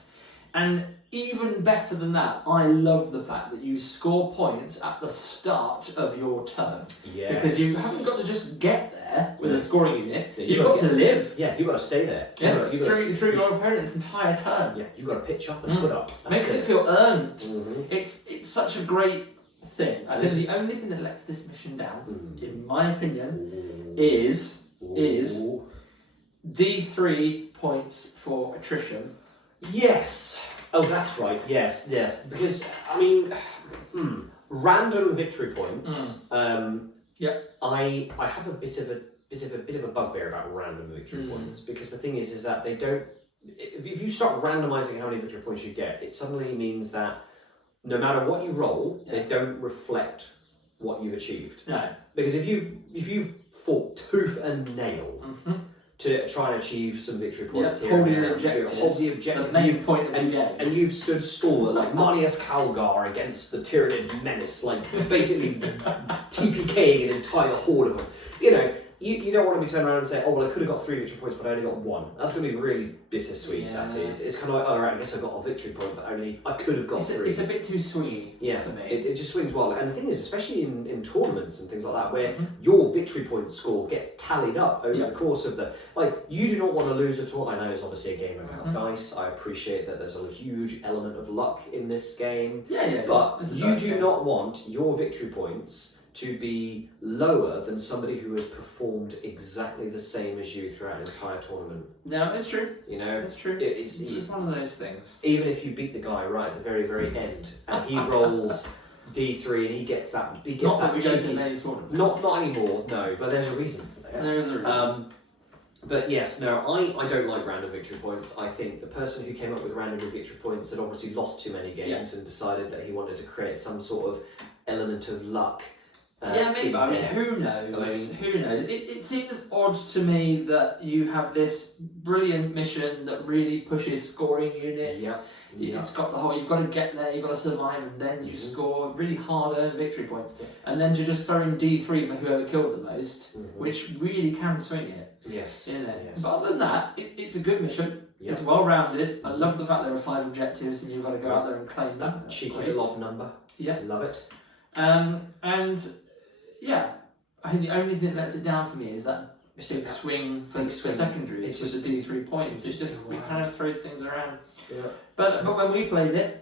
And even better than that, I love the fact that you score points at the start of your turn. Yes. Because you haven't got to just get there with a scoring unit, you've got to live. Yeah, you've got to stay there. Through your opponent's entire turn. Yeah, you've got to pitch up and put up. Makes it feel earned. It's such a great thing. I think the only thing that lets this mission down, in my opinion, is D3 points for attrition. Yes. Oh, that's right. Yes. Because I mean, random victory points. I have a bit of a bugbear about random victory points, because the thing is that they don't. If you start randomizing how many victory points you get, it suddenly means that no matter what you roll, they don't reflect what you've achieved. No. Because if you've fought tooth and nail to try and achieve some victory points here, hold the objective, the main point of the game, and you've stood stalwart like Marnius Calgar against the Tyranid menace, like basically TPKing an entire horde of them. You know, you don't want to be turned around and say, oh well, I could have got 3 victory points, but I only got 1. That's going to be really bittersweet. Yeah. That is. It's kind of like, all right, I guess I got a victory point, but I could have got 3. It's a bit too sweet for me. It just swings wild. And the thing is, especially in tournaments and things like that, where your victory point score gets tallied up over the course of the... Like, you do not want to lose at all. I know it's obviously a game about dice. I appreciate that there's a huge element of luck in this game. But you do not want your victory points to be lower than somebody who has performed exactly the same as you throughout an entire tournament. No, it's true. You know, it's true. It's just one of those things. Even if you beat the guy right at the very, very end, and he rolls D3, and he gets that. He gets Not that that we go cheeky. to many tournaments. Not anymore. No, but there's a reason for that. There is a reason. But yes, no, I don't like random victory points. I think the person who came up with random victory points had obviously lost too many games and decided that he wanted to create some sort of element of luck. Maybe. I mean, who knows? Who knows? It seems odd to me that you have this brilliant mission that really pushes scoring units. It's got the whole, you've got to get there, you've got to survive, and then you score really hard-earned victory points. And then to just throw in D3 for whoever killed the most, which really can swing it. Yes. But other than that, it's a good mission. It's well-rounded. I love the fact there are 5 objectives and you've got to go out there and claim them. That cheeky little odd number. Yeah. Love it. I think the only thing that lets it down for me is that big swing for secondaries. It's just a D3 points. It kind of throws things around. Yeah. But when we played it,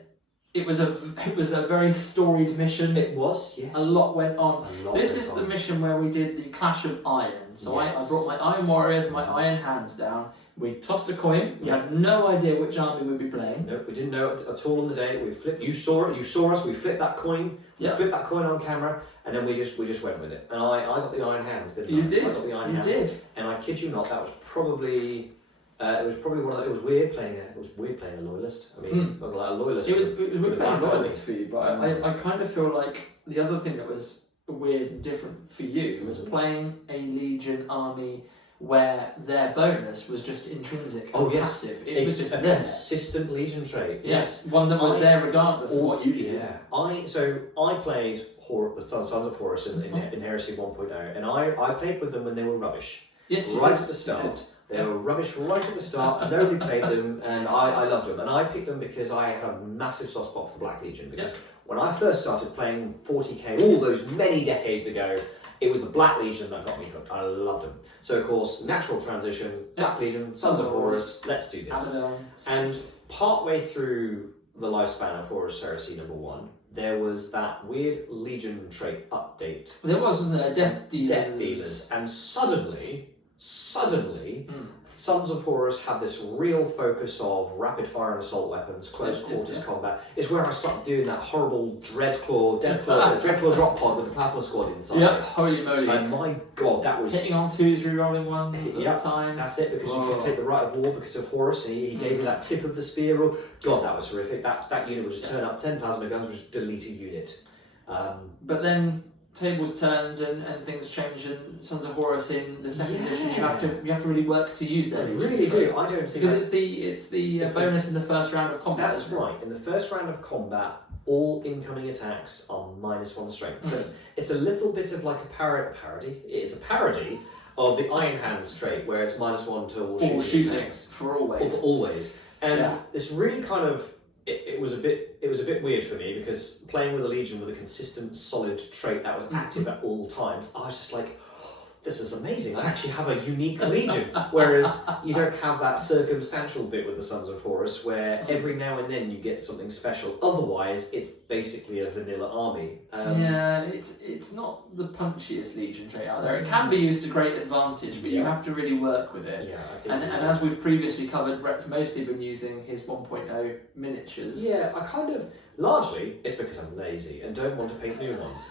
it was a very storied mission. It was, yes. A lot went on. This is the mission where we did the Clash of Iron. So I brought my Iron Warriors, my Iron Hands down. We tossed a coin. We had no idea which army we'd be playing. No, we didn't know it at all on the day. We flipped. You saw it. You saw us. We flipped that coin. We flipped that coin on camera, and then we just went with it. And I got the Iron Hands, didn't I? You did. I got the Iron Hands. Did. And I kid you not, that was probably. It was probably one of. It was weird playing a loyalist. I mean, not like a loyalist. It was weird playing a loyalist for you, but I kind of feel like the other thing that was weird and different for you was playing a Legion army where their bonus was just intrinsic and passive. It was just a consistent Legion trait. Yes, one that was there regardless of what you did. Yeah, I played the Sons of Horus in Heresy 1.0, and I played with them when they were rubbish. Yes, right at the start. They were rubbish right at the start. Nobody played them, and I loved them. And I picked them because I had a massive soft spot for the Black Legion. Because when I first started playing 40k all those many decades ago, it was the Black Legion that got me hooked. I loved them. So of course, natural transition, Black Legion, Sons of Horus, let's do this. And partway through the lifespan of Horus Heresy #1, there was that weird Legion trait update. There wasn't there? Death Dealers. And suddenly, Sons of Horus had this real focus of rapid fire and assault weapons, close quarters combat. It's where I started doing that horrible Dreadclaw drop pod with the plasma squad inside. Yeah, holy moly. And my god, that was... hitting on 2s, re-rolling 1s at the time. That's it, because you could take the right of war because of Horus, and he gave you that tip of the spear rule. God, that was horrific. That unit would just turn up, 10 plasma guns, would just delete a unit. But then tables turned and things changed, and Sons of Horus in the second edition you have to really work to use that. Really do. I don't think because it's the bonus in the first round of combat. That's right. In the first round of combat, all incoming attacks are -1 strength. So it's a little bit of like a parody. It is a parody of the Iron Hands trait, where it's -1 to all shooting attacks for always. Always. And this really kind of it was a bit weird for me, because playing with a Legion with a consistent, solid trait that was active at all times, I was just like, this is amazing. I actually have a unique Legion. Whereas you don't have that circumstantial bit with the Sons of Horus, where every now and then you get something special. Otherwise, it's basically a vanilla army. It's not the punchiest Legion trait out there. It can be used to great advantage, but you have to really work with it. Yeah, and as we've previously covered, Brett's mostly been using his 1.0 miniatures. Yeah, I kind of... Largely, it's because I'm lazy and don't want to paint new ones.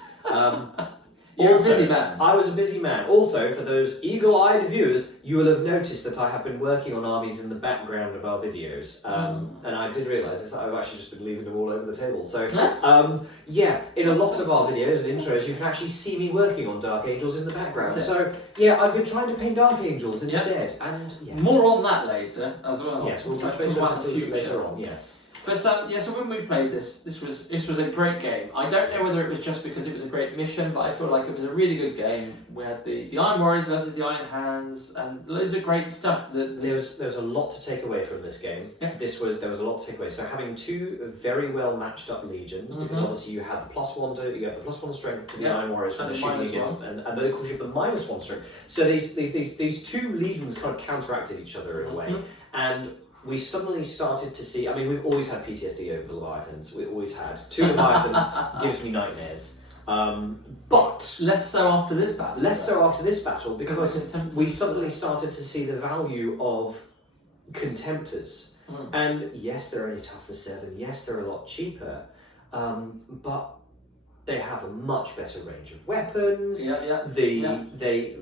You're a busy man. I was a busy man. Also, for those eagle-eyed viewers, you will have noticed that I have been working on armies in the background of our videos. And I did realise this, I've actually just been leaving them all over the table. So, in a lot of our videos and intros, you can actually see me working on Dark Angels in the background. So, I've been trying to paint Dark Angels instead. And more on that later as well. Yes, we'll touch base on that later on. Yes. But so when we played this was a great game. I don't know whether it was just because it was a great mission, but I feel like it was a really good game. We had the Iron Warriors versus the Iron Hands, and loads of great stuff. There was a lot to take away from this game. Yeah. There was a lot to take away. So having two very well matched up legions, because obviously you had the +1 strength for the Iron Warriors when they're shooting against, and then of course you have the -1 strength. So these two legions kind of counteracted each other in a way, and we suddenly started to see, I mean, we've always had PTSD over the Leviathans. We always had. 2 Leviathans gives me nightmares. But... Less so after this battle. Because we suddenly started to see the value of Contemptors. And yes, they're only toughness 7. Yes, they're a lot cheaper. But They have a much better range of weapons. Yeah. They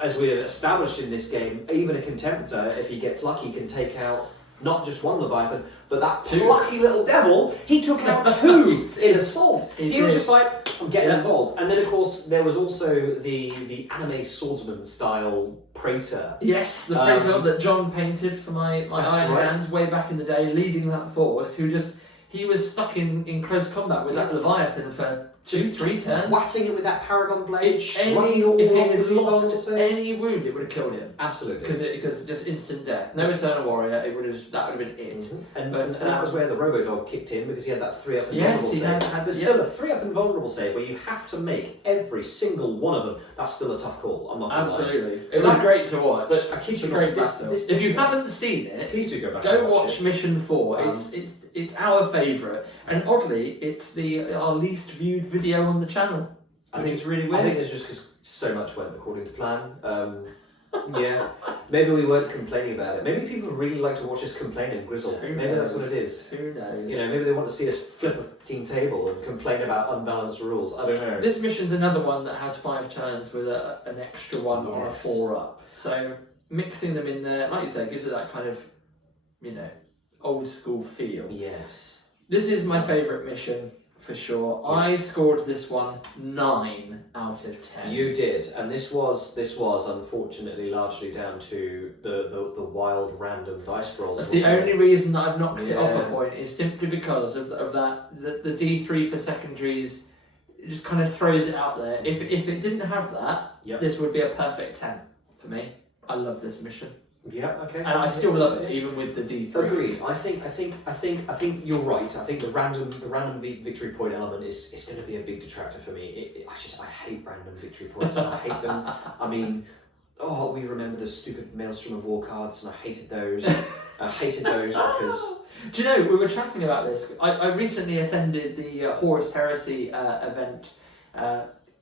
as we have established in this game, even a Contemptor, if he gets lucky, can take out not just one Leviathan, but that plucky little devil. He took out 2 in Assault. He was just like, I'm getting involved. And then, of course, there was also the anime swordsman style Praetor. Yes, the Praetor that John painted for my Iron Hands way back in the day, leading that force, he was stuck in close combat with that Leviathan for 2-3 turns. Whatting it with that Paragon blade. If he had lost any wound, it would have killed him. Absolutely. Because just instant death. No Eternal Warrior, that would have been it. Mm-hmm. And that was where the Robo-Dog kicked in, because he had that 3-up invulnerable yes, he save. had There's still a 3-up invulnerable save where you have to make every single one of them. That's still a tough call. I'm not gonna Absolutely. lie. It was great to watch. But I kid you not, great battle. If you haven't seen it, please do go back. Go watch Mission 4. It's our favourite, and oddly, it's our least viewed video on the channel. I think it's really weird. I think it's just because so much went according to plan. Yeah, maybe we weren't complaining about it. Maybe people really like to watch us complain and grizzle. Maybe that's what it is. Who knows? You know, maybe they want to see us flip a fucking table and complain about unbalanced rules. I don't know. This mission's another one that has 5 turns with an extra one or a 4-up. So mixing them in there, like you say, gives it that kind of, old school feel. Yes. This is my favourite mission. For sure. Yeah. I scored this one 9 out of 10. You did, and this was unfortunately largely down to the wild random dice rolls. That's the only reason that I've knocked it off a point is simply because of that the D3 for secondaries just kind of throws it out there. If it didn't have that, this would be a perfect 10 for me. I love this mission. Yeah, okay. And I still love it, even with the D3. Agreed. I think you're right. I think the random victory point element is going to be a big detractor for me. I hate random victory points. I hate them. I mean, we remember the stupid Maelstrom of War cards, and I hated those. Because. Do you know, we were chatting about this. I recently attended the Horus Heresy event.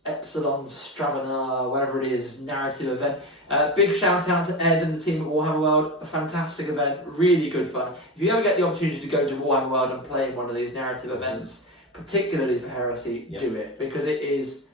Epsilon Stravana, whatever it is, narrative event. Big shout out to Ed and the team at Warhammer World. A fantastic event, really good fun. If you ever get the opportunity to go to Warhammer World and play in one of these narrative events, particularly for Heresy, do it, because it is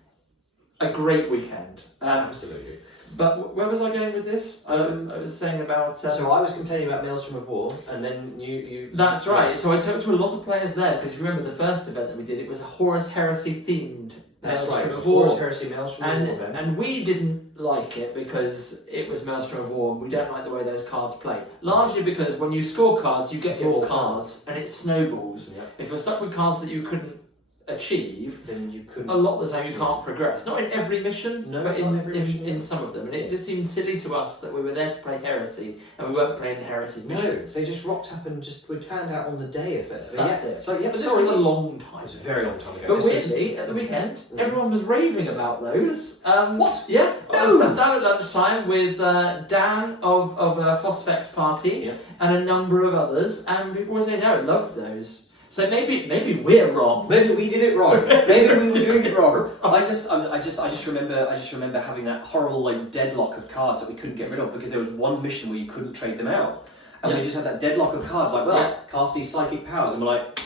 a great weekend. Absolutely. But where was I going with this? I was saying about... so I was complaining about Maelstrom of War, and then you... That's right. So I talked to a lot of players there, because if you remember the first event that we did, it was a Horus Heresy themed. That's right. Horus Heresy Maelstrom of War then. And we didn't like it because it was Maelstrom of War, and we don't like the way those cards play. Largely because when you score cards, you get more cards, and it snowballs. Yep. If you're stuck with cards that you couldn't achieve, then you couldn't. A lot of the time you can't progress. Not in every mission, but in some of them. And it just seemed silly to us that we were there to play Heresy and we weren't playing the Heresy missions. No, they just rocked up and we'd found out on the day of it. That's it. So, but this was a long time. It was a very long time ago. But weirdly, at the weekend, everyone was raving about those. What? Yeah. I was sat down at lunchtime with Dan of Phosphex Party and a number of others, and people were saying, no, love those. So maybe we're wrong. Maybe we did it wrong. Maybe we were doing it wrong. I just remember having that horrible deadlock of cards that we couldn't get rid of because there was one mission where you couldn't trade them out, and we just had that deadlock of cards. Cast these psychic powers, and we're like,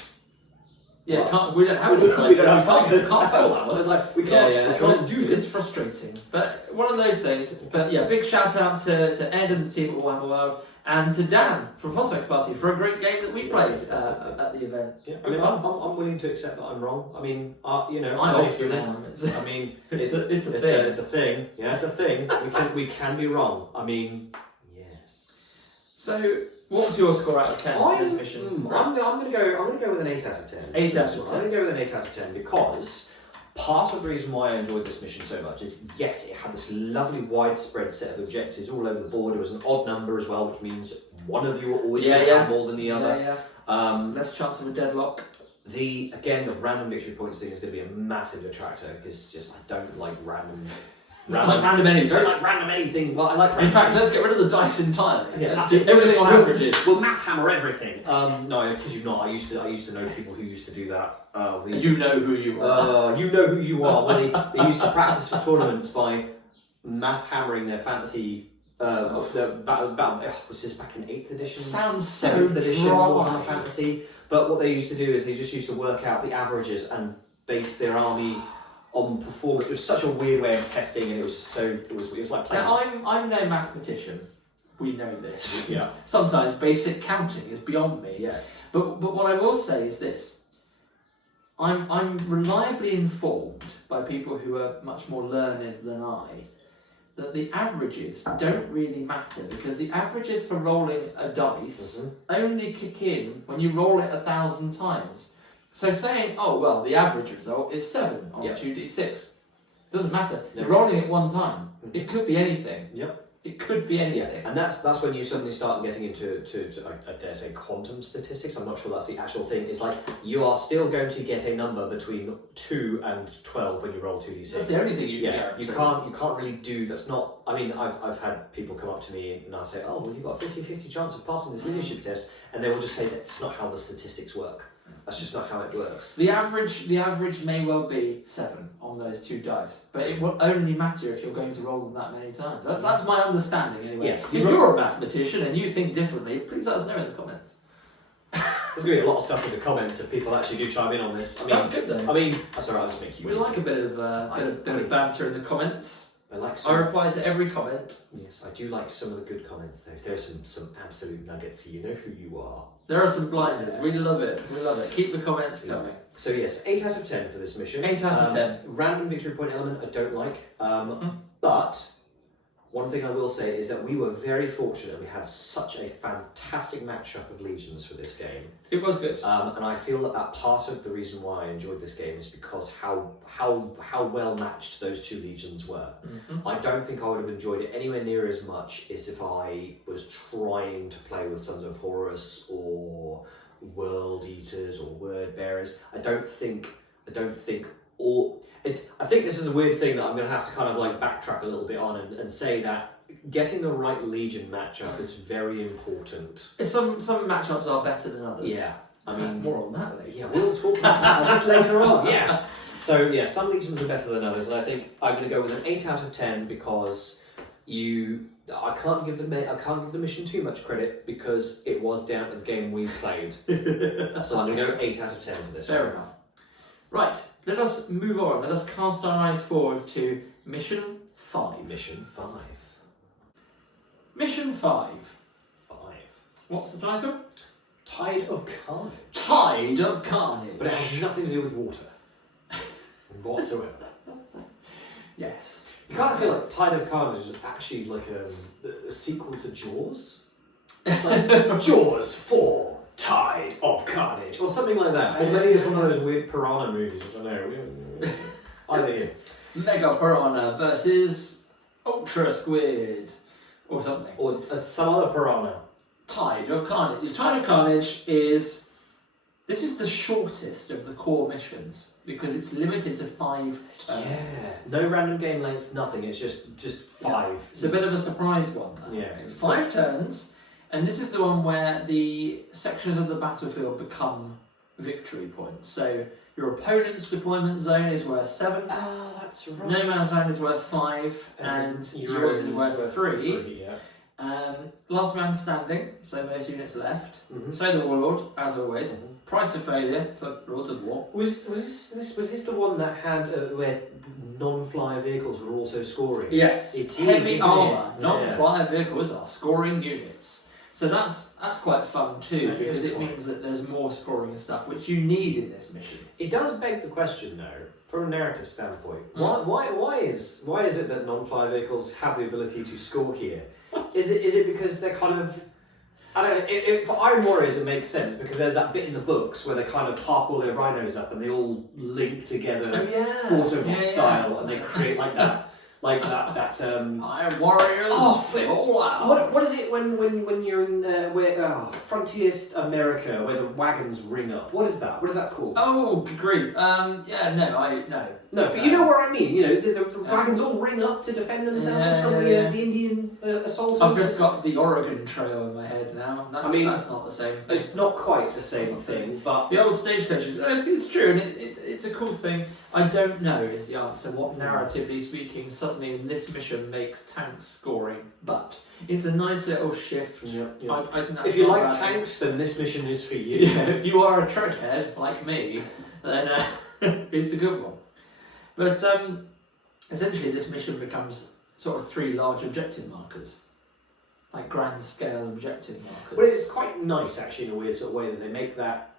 we don't have any psychic. We don't have psychic. We can't spell that one. It's like we can't do this. It's frustrating, but one of those things. But yeah, big shout out to Ed and the team at Warhammer World. And to Dan from Phosphex Party for a great game that we played at the event. Yeah, I mean, I'm willing to accept that I'm wrong. I mean, I often am. I mean, it's a thing. It's a thing. Yeah, it's a thing. We can be wrong. I mean, yes. So, what's your score out of 10 for this mission? I'm gonna go with an 8 out of 10. 8 out of 10. I'm gonna go with an 8 out of 10 because. Part of the reason why I enjoyed this mission so much is, yes, it had this lovely widespread set of objectives all over the board. It was an odd number as well, which means one of you are always going to have more than the other. Less chance of a deadlock. The random victory points thing is going to be a massive detractor because I don't like random. Random anything. Don't like random anything. Well, I like. In fact, let's get rid of the dice entirely. Yeah, let's do everything on averages. We'll math hammer everything. No, because you not. I used to know people who used to do that. You know who you are. You know who you are. When they used to practice for tournaments by math hammering their fantasy. Was this back in 8th edition? Sounds so 7th edition Warhammer Fantasy. But what they used to do is they just used to work out the averages and base their army on performance. It was such a weird way of testing, and it was just so it was like playing. Now, I'm no mathematician. We know this. Yeah. Sometimes basic counting is beyond me. Yes. But what I will say is this. I'm reliably informed by people who are much more learned than I that the averages don't really matter, because the averages for rolling a dice only kick in when you roll it 1,000 times. So saying, oh well, the average result is 7 on 2d6 doesn't matter. You're rolling it one time. It could be anything. Yep. It could be anything. And that's when you suddenly start getting into I dare say quantum statistics. I'm not sure that's the actual thing. It's like you are still going to get a number between 2 and 12 when you roll 2d6. That's the only thing you can guarantee. You can't really do. That's not. I mean, I've had people come up to me and I say, oh well, you've got a 50-50 chance of passing this leadership test, and they will just say that's not how the statistics work. That's just not how it works. The average may well be 7 on those 2 dice, but it will only matter if you're going to roll them that many times. That's my understanding anyway. Yeah, if you're a mathematician and you think differently, please let us know in the comments. There's going to be a lot of stuff in the comments if people actually do chime in on this. I mean, that's good though. I mean, that's alright. I'll just make you. We like a bit of banter in the comments. I reply to every comment. Yes, I do like some of the good comments though. There are some absolute nuggets. You know who you are. There are some blinders. We love it. We love it. Keep the comments coming. So yes, 8 out of 10 for this mission. 8 out of 10. Random victory point element I don't like. But one thing I will say is that we were very fortunate. We had such a fantastic matchup of legions for this game. It was good. And I feel that part of the reason why I enjoyed this game is because how well matched those 2 legions were. I don't think I would have enjoyed it anywhere near as much as if I was trying to play with Sons of Horus or World Eaters or Word Bearers. I think this is a weird thing that I'm going to have to kind of like backtrack a little bit on and say that getting the right legion matchup is very important. Some matchups are better than others. Yeah, I mean more on that later. Yeah, we'll talk about that a bit later on. Yes. So yeah, some legions are better than others, and I think I'm going to go with an 8 out of 10 because I can't give the mission too much credit because it was down to the game we played. So I'm going to go 8 out of 10 for this. Fair enough. Right, let us move on. Let us cast our eyes forward to Mission 5. Mission 5. Mission 5. What's the title? Tide of Carnage. Tide of Carnage. But it has nothing to do with water. Whatsoever. Yes. You kind of feel like Tide of Carnage is actually like a sequel to Jaws. Like Jaws 4. Tide of Carnage, or something like that. Or maybe it's one of those weird piranha movies, which I know. Either Mega Piranha versus Ultra Squid, or something. Or some other piranha. Tide of Carnage. Tide of Carnage is... This is the shortest of the core missions, because it's limited to 5 turns. Yeah. No random game length, nothing. It's just 5. Yeah. It's a bit of a surprise one, though. Yeah. 5 turns. And this is the one where the sections of the battlefield become victory points. So your opponent's deployment zone is worth 7. Oh, that's right. No Man's Land is worth 5, and yours is worth 3. Yeah. Last man standing, so most units left. So the Warlord, as always. Price of failure for Lords of War. Was this the one that had where non-flyer vehicles were also scoring? Yes, it is. Heavy armour. It? Non-flyer vehicles are scoring units. So that's quite fun too, because it means that there's more scoring and stuff, which you need in this mission. It does beg the question, though, from a narrative standpoint. Why is it that non-flyer vehicles have the ability to score here? Is it because they're kind of... I don't know, for Iron Warriors it makes sense, because there's that bit in the books where they kind of park all their rhinos up and they all link together Autobot style, and they create like that... Iron Warriors fall out. What is it when you're in Frontier America where the wagons ring up? What is that? What is that called? Oh, good grief. No, but you know what I mean. You know, the wagons all ring up to defend themselves from the Indian assaulters. I've just got the Oregon Trail in my head now. That's not the same thing. It's not quite the same thing, but the old stagecoaches. No, it's true, and it's a cool thing. I don't know is the answer. What, narratively speaking, suddenly in this mission makes tanks scoring, but it's a nice little shift. Yeah. I think that's if you like tanks, then this mission is for you. Yeah, if you are a treadhead like me, then It's a good one. But essentially this mission becomes sort of 3 large objective markers. Like grand scale objective markers. But it's quite nice actually in a weird sort of way that they make that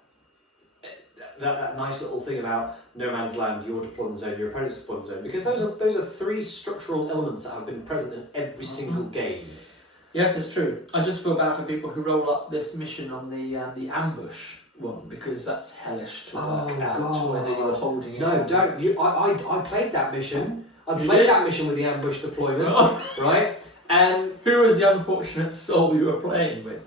nice little thing about no man's land, your deployment zone, your opponent's deployment zone, because those are 3 structural elements that have been present in every single game. Yes, it's true. I just feel bad for people who roll up this mission on the ambush one, because that's hellish to work out whether you're holding it. No, don't. I played that mission. I played that mission with the ambush deployment, right? And who was the unfortunate soul you were playing with?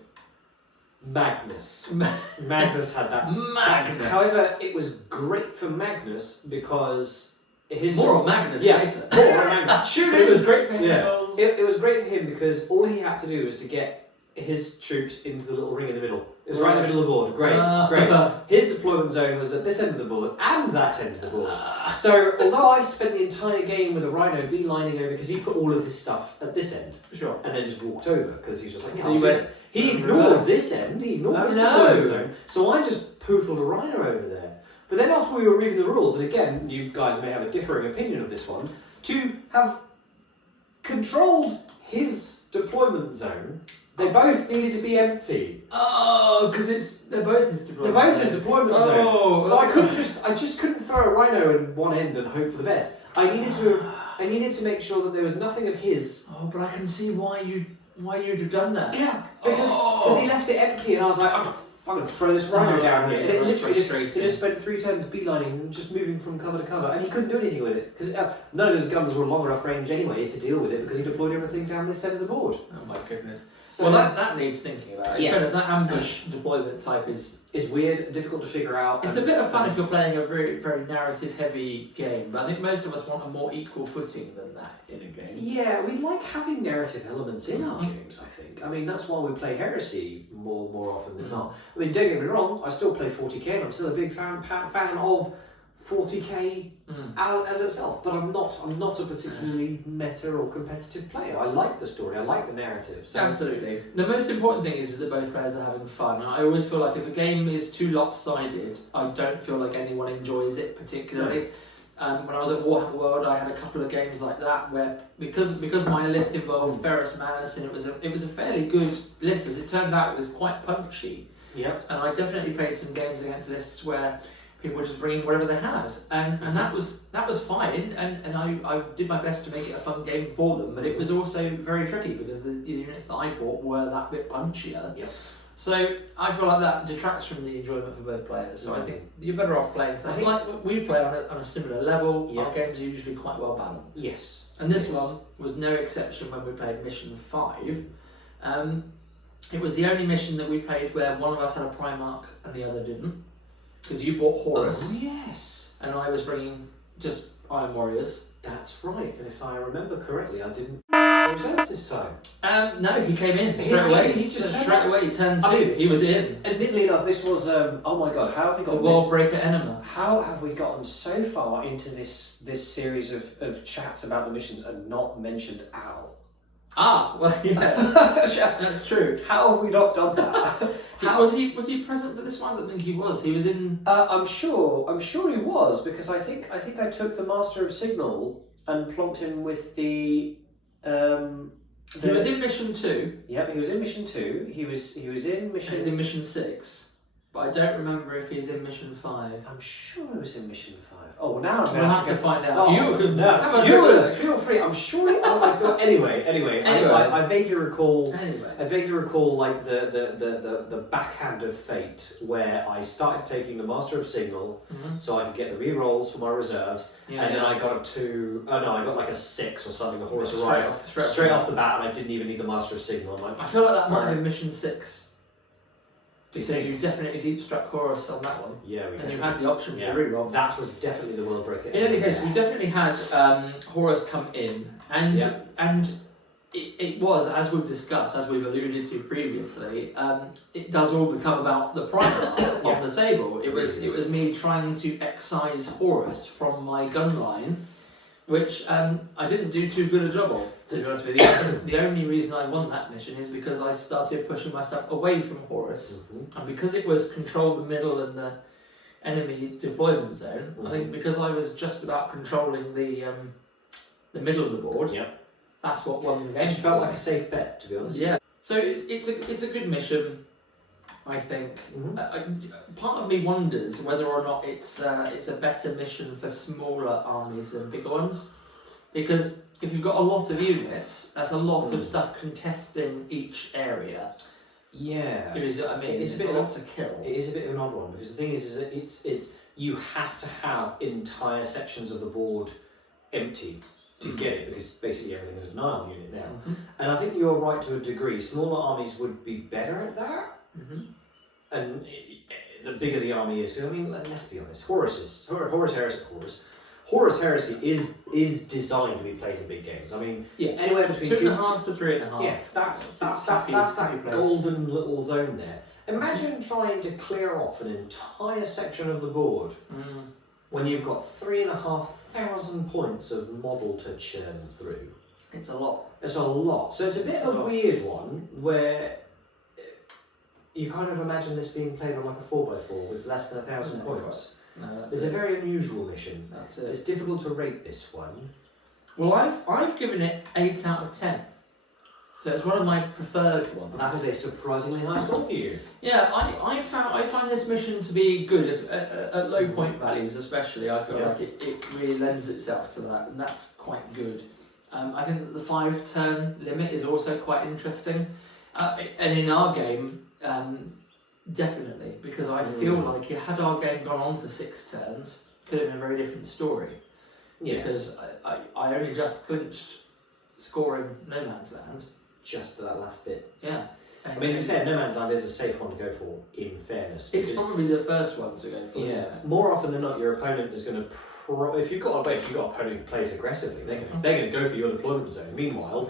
Magnus. Magnus had that. Magnus. However, it was great for Magnus because his more on Magnus later. More on Magnus. It was great for him. Yeah. It was great for him because all he had to do was to get his troops into the little ring in the middle. It was right in the middle of the board. Great. His deployment zone was at this end of the board and that end of the board. So, although I spent the entire game with a Rhino beelining over because he put all of his stuff at this end, sure, and then just walked over because he's just like, so he ignored this end, he ignored this deployment zone. So I just poodled a Rhino over there. But then after we were reading the rules, and again, you guys may have a differing opinion of this one, to have controlled his deployment zone, they both needed to be empty. Oh, because they're both his deployment zone. They're both his deployment zone. So I just couldn't throw a Rhino in one end and hope for the best. I needed to make sure that there was nothing of his. Oh, but I can see why you'd have done that. Yeah, because he left it empty, and I was like, I'm going to throw this Rhino down here. And it literally he just spent 3 turns beelining and just moving from cover to cover, and he couldn't do anything with it because none of his guns were long enough range anyway to deal with it because he deployed everything down this end of the board. Oh my goodness. So that needs thinking about. In fairness, that ambush deployment type is weird, difficult to figure out. It's a bit of fun if you're playing a very, very narrative-heavy game, but I think most of us want a more equal footing than that in a game. Yeah, we like having narrative elements in our games, I think. I mean, that's why we play Heresy more often than not. I mean, don't get me wrong, I still play 40k, and I'm still a big fan of 40k as itself, but I'm not a particularly meta or competitive player. I like the story, I like the narrative. So. Absolutely. The most important thing is that both players are having fun. I always feel like if a game is too lopsided, I don't feel like anyone enjoys it particularly. No. When I was at Warhammer World, I had a couple of games like that where, because my list involved Ferrus Manus, and it was a fairly good list, as it turned out it was quite punchy. Yep. And I definitely played some games against lists where people were just bringing whatever they had, and that was fine, and I did my best to make it a fun game for them, but it was also very tricky because the units that I bought were that bit punchier. Yep. So I feel like that detracts from the enjoyment for both players. So I think you're better off playing something like we play on a similar level. Yep. Our games are usually quite well balanced. Yes. And this one was no exception when we played Mission 5. It was the only mission that we played where one of us had a Primarch and the other didn't. Because you bought Horus. Oh, yes. And I was bringing just Iron Warriors. That's right. And if I remember correctly, I didn't reserves this time. No, he came in straight away. Straight away, turn 2. He was in. Admittedly enough, this was, oh my god, how have we got the Worldbreaker Enema. How have we gotten so far into this series of chats about the missions and not mentioned Al? Ah, well, yes, that's true. How have we not done that? Was he present for this one? I don't think he was. He was in. I'm sure he was because I think I took the Master of Signal and plonked him with the. He was in Mission 2. Yep, he was in Mission 2. He was in Mission. He's in Mission 6, but I don't remember if he's in Mission 5. I'm sure he was in Mission 5. Oh, now we'll have to find out. Viewers, feel free. I'm sure. Oh my god. Anyway. I vaguely recall. I vaguely recall like the backhand of fate where I started taking the Master of Signal so I could get the re-rolls for my reserves, and then I got a 2. Oh no, I got like a 6 or something. A Horus straight off the bat, and I didn't even need the Master of Signal. I feel like that might have been Mission 6. Do you think? You definitely deep struck Horus on that one. Yeah, we and you had the option for the reroll. That was definitely the Worldbreaker. In any case, we definitely had Horus come in, and it was, as we've discussed, as we've alluded to previously, it does all become about the Primarch on the table. It was me trying to excise Horus from my gun line, which I didn't do too good a job of, to be honest with you. The only reason I won that mission is because I started pushing my stuff away from Horus, and because it was control the middle and enemy deployment zone. I think because I was just about controlling the middle of the board. Yep. That's what won the game. It felt like a safe bet, to be honest. Yeah. So it's a good mission, I think. Part of me wonders whether or not it's a better mission for smaller armies than bigger ones, because if you've got a lot of units, that's a lot of stuff contesting each area. Yeah. You know what I mean? It's a lot to kill. It is a bit of an odd one, because the thing is that it's you have to have entire sections of the board empty to get it, because basically everything's a denial unit now. And I think you're right to a degree. Smaller armies would be better at that. And the bigger the army is, because I mean, let's be honest, Horus Heresy is designed to be played in big games. I mean, anywhere between 2.5 to 3.5. Yeah, that's that golden little zone there. Imagine trying to clear off an entire section of the board when you've got 3,500 points of model to churn through. It's a lot. It's a lot. So it's a bit of a weird one where you kind of imagine this being played on like a 4x4 with less than 1,000 points. No, it's a very unusual mission. That's it. It's difficult to rate this one. Well, I've given it 8 out of 10. So it's one of my preferred ones. That is a surprisingly nice score for you. Yeah, I find this mission to be good at low point values, especially. I feel like it really lends itself to that, and that's quite good. I think that the 5-turn limit is also quite interesting, and in our game, definitely, because I feel like had our game gone on to 6 turns, it could have been a very different story. Yes. Because I only just clinched scoring No Man's Land. Just for that last bit. Yeah. I mean, in fair, No Man's Land is a safe one to go for, in fairness. It's probably the first one to go for. Yeah. More often than not, your opponent is going to if you've got an opponent who plays aggressively, they're going to go for your deployment zone. Meanwhile,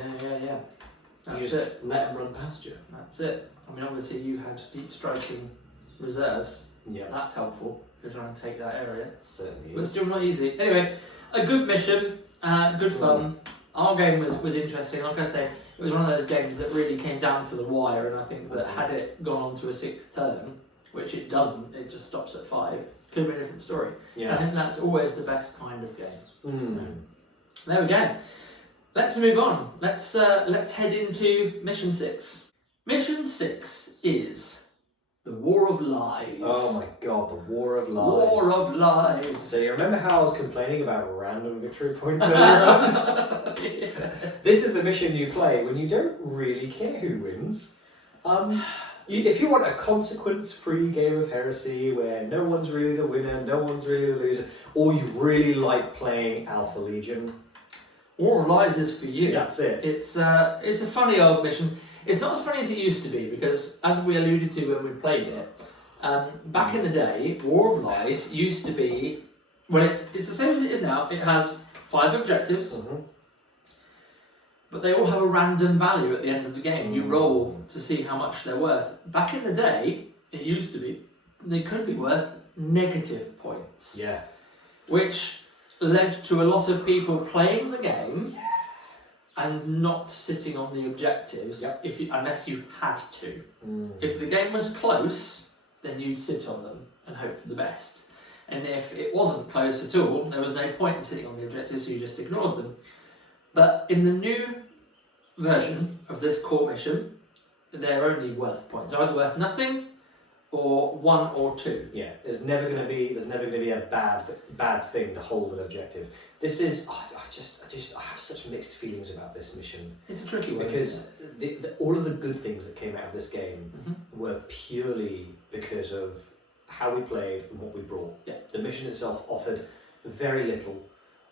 That's you just let them run past you. That's it. I mean, obviously you had deep striking reserves. Yeah. That's helpful. You're trying to take that area. Certainly. But still not easy. Anyway, a good mission, good fun. Our game was interesting. Like I say, it was one of those games that really came down to the wire, and I think that had it gone on to a 6th turn, which it doesn't, it just stops at 5, could have been a different story. Yeah. I think that's always the best kind of game. So, there we go. Let's move on. Let's head into Mission 6. Mission 6 is the War of Lies. Oh my god, the War of Lies. War of Lies. So you remember how I was complaining about random victory points earlier on? Yes. This is the mission you play when you don't really care who wins. If you want a consequence-free game of Heresy where no one's really the winner, no one's really the loser, or you really like playing Alpha Legion, War of Lies is for you. That's it. It's a funny old mission. It's not as funny as it used to be, because as we alluded to when we played it, back in the day, War of Lies used to be, well, it's the same as it is now. It has 5 objectives, but they all have a random value at the end of the game. You roll to see how much they're worth. Back in the day, it used to be, they could be worth negative points. Yeah. Which led to a lot of people playing the game and not sitting on the objectives unless you had to. If the game was close, then you'd sit on them and hope for the best. And if it wasn't close at all, there was no point in sitting on the objectives, so you just ignored them. But in the new version of this core mission, they're only worth points. They're either worth nothing or 1 or 2. Yeah, there's never going to be a bad thing to hold an objective. This is I have such mixed feelings about this mission. It's a tricky one because all of the good things that came out of this game were purely because of how we played and what we brought. Yeah. The mission itself offered very little.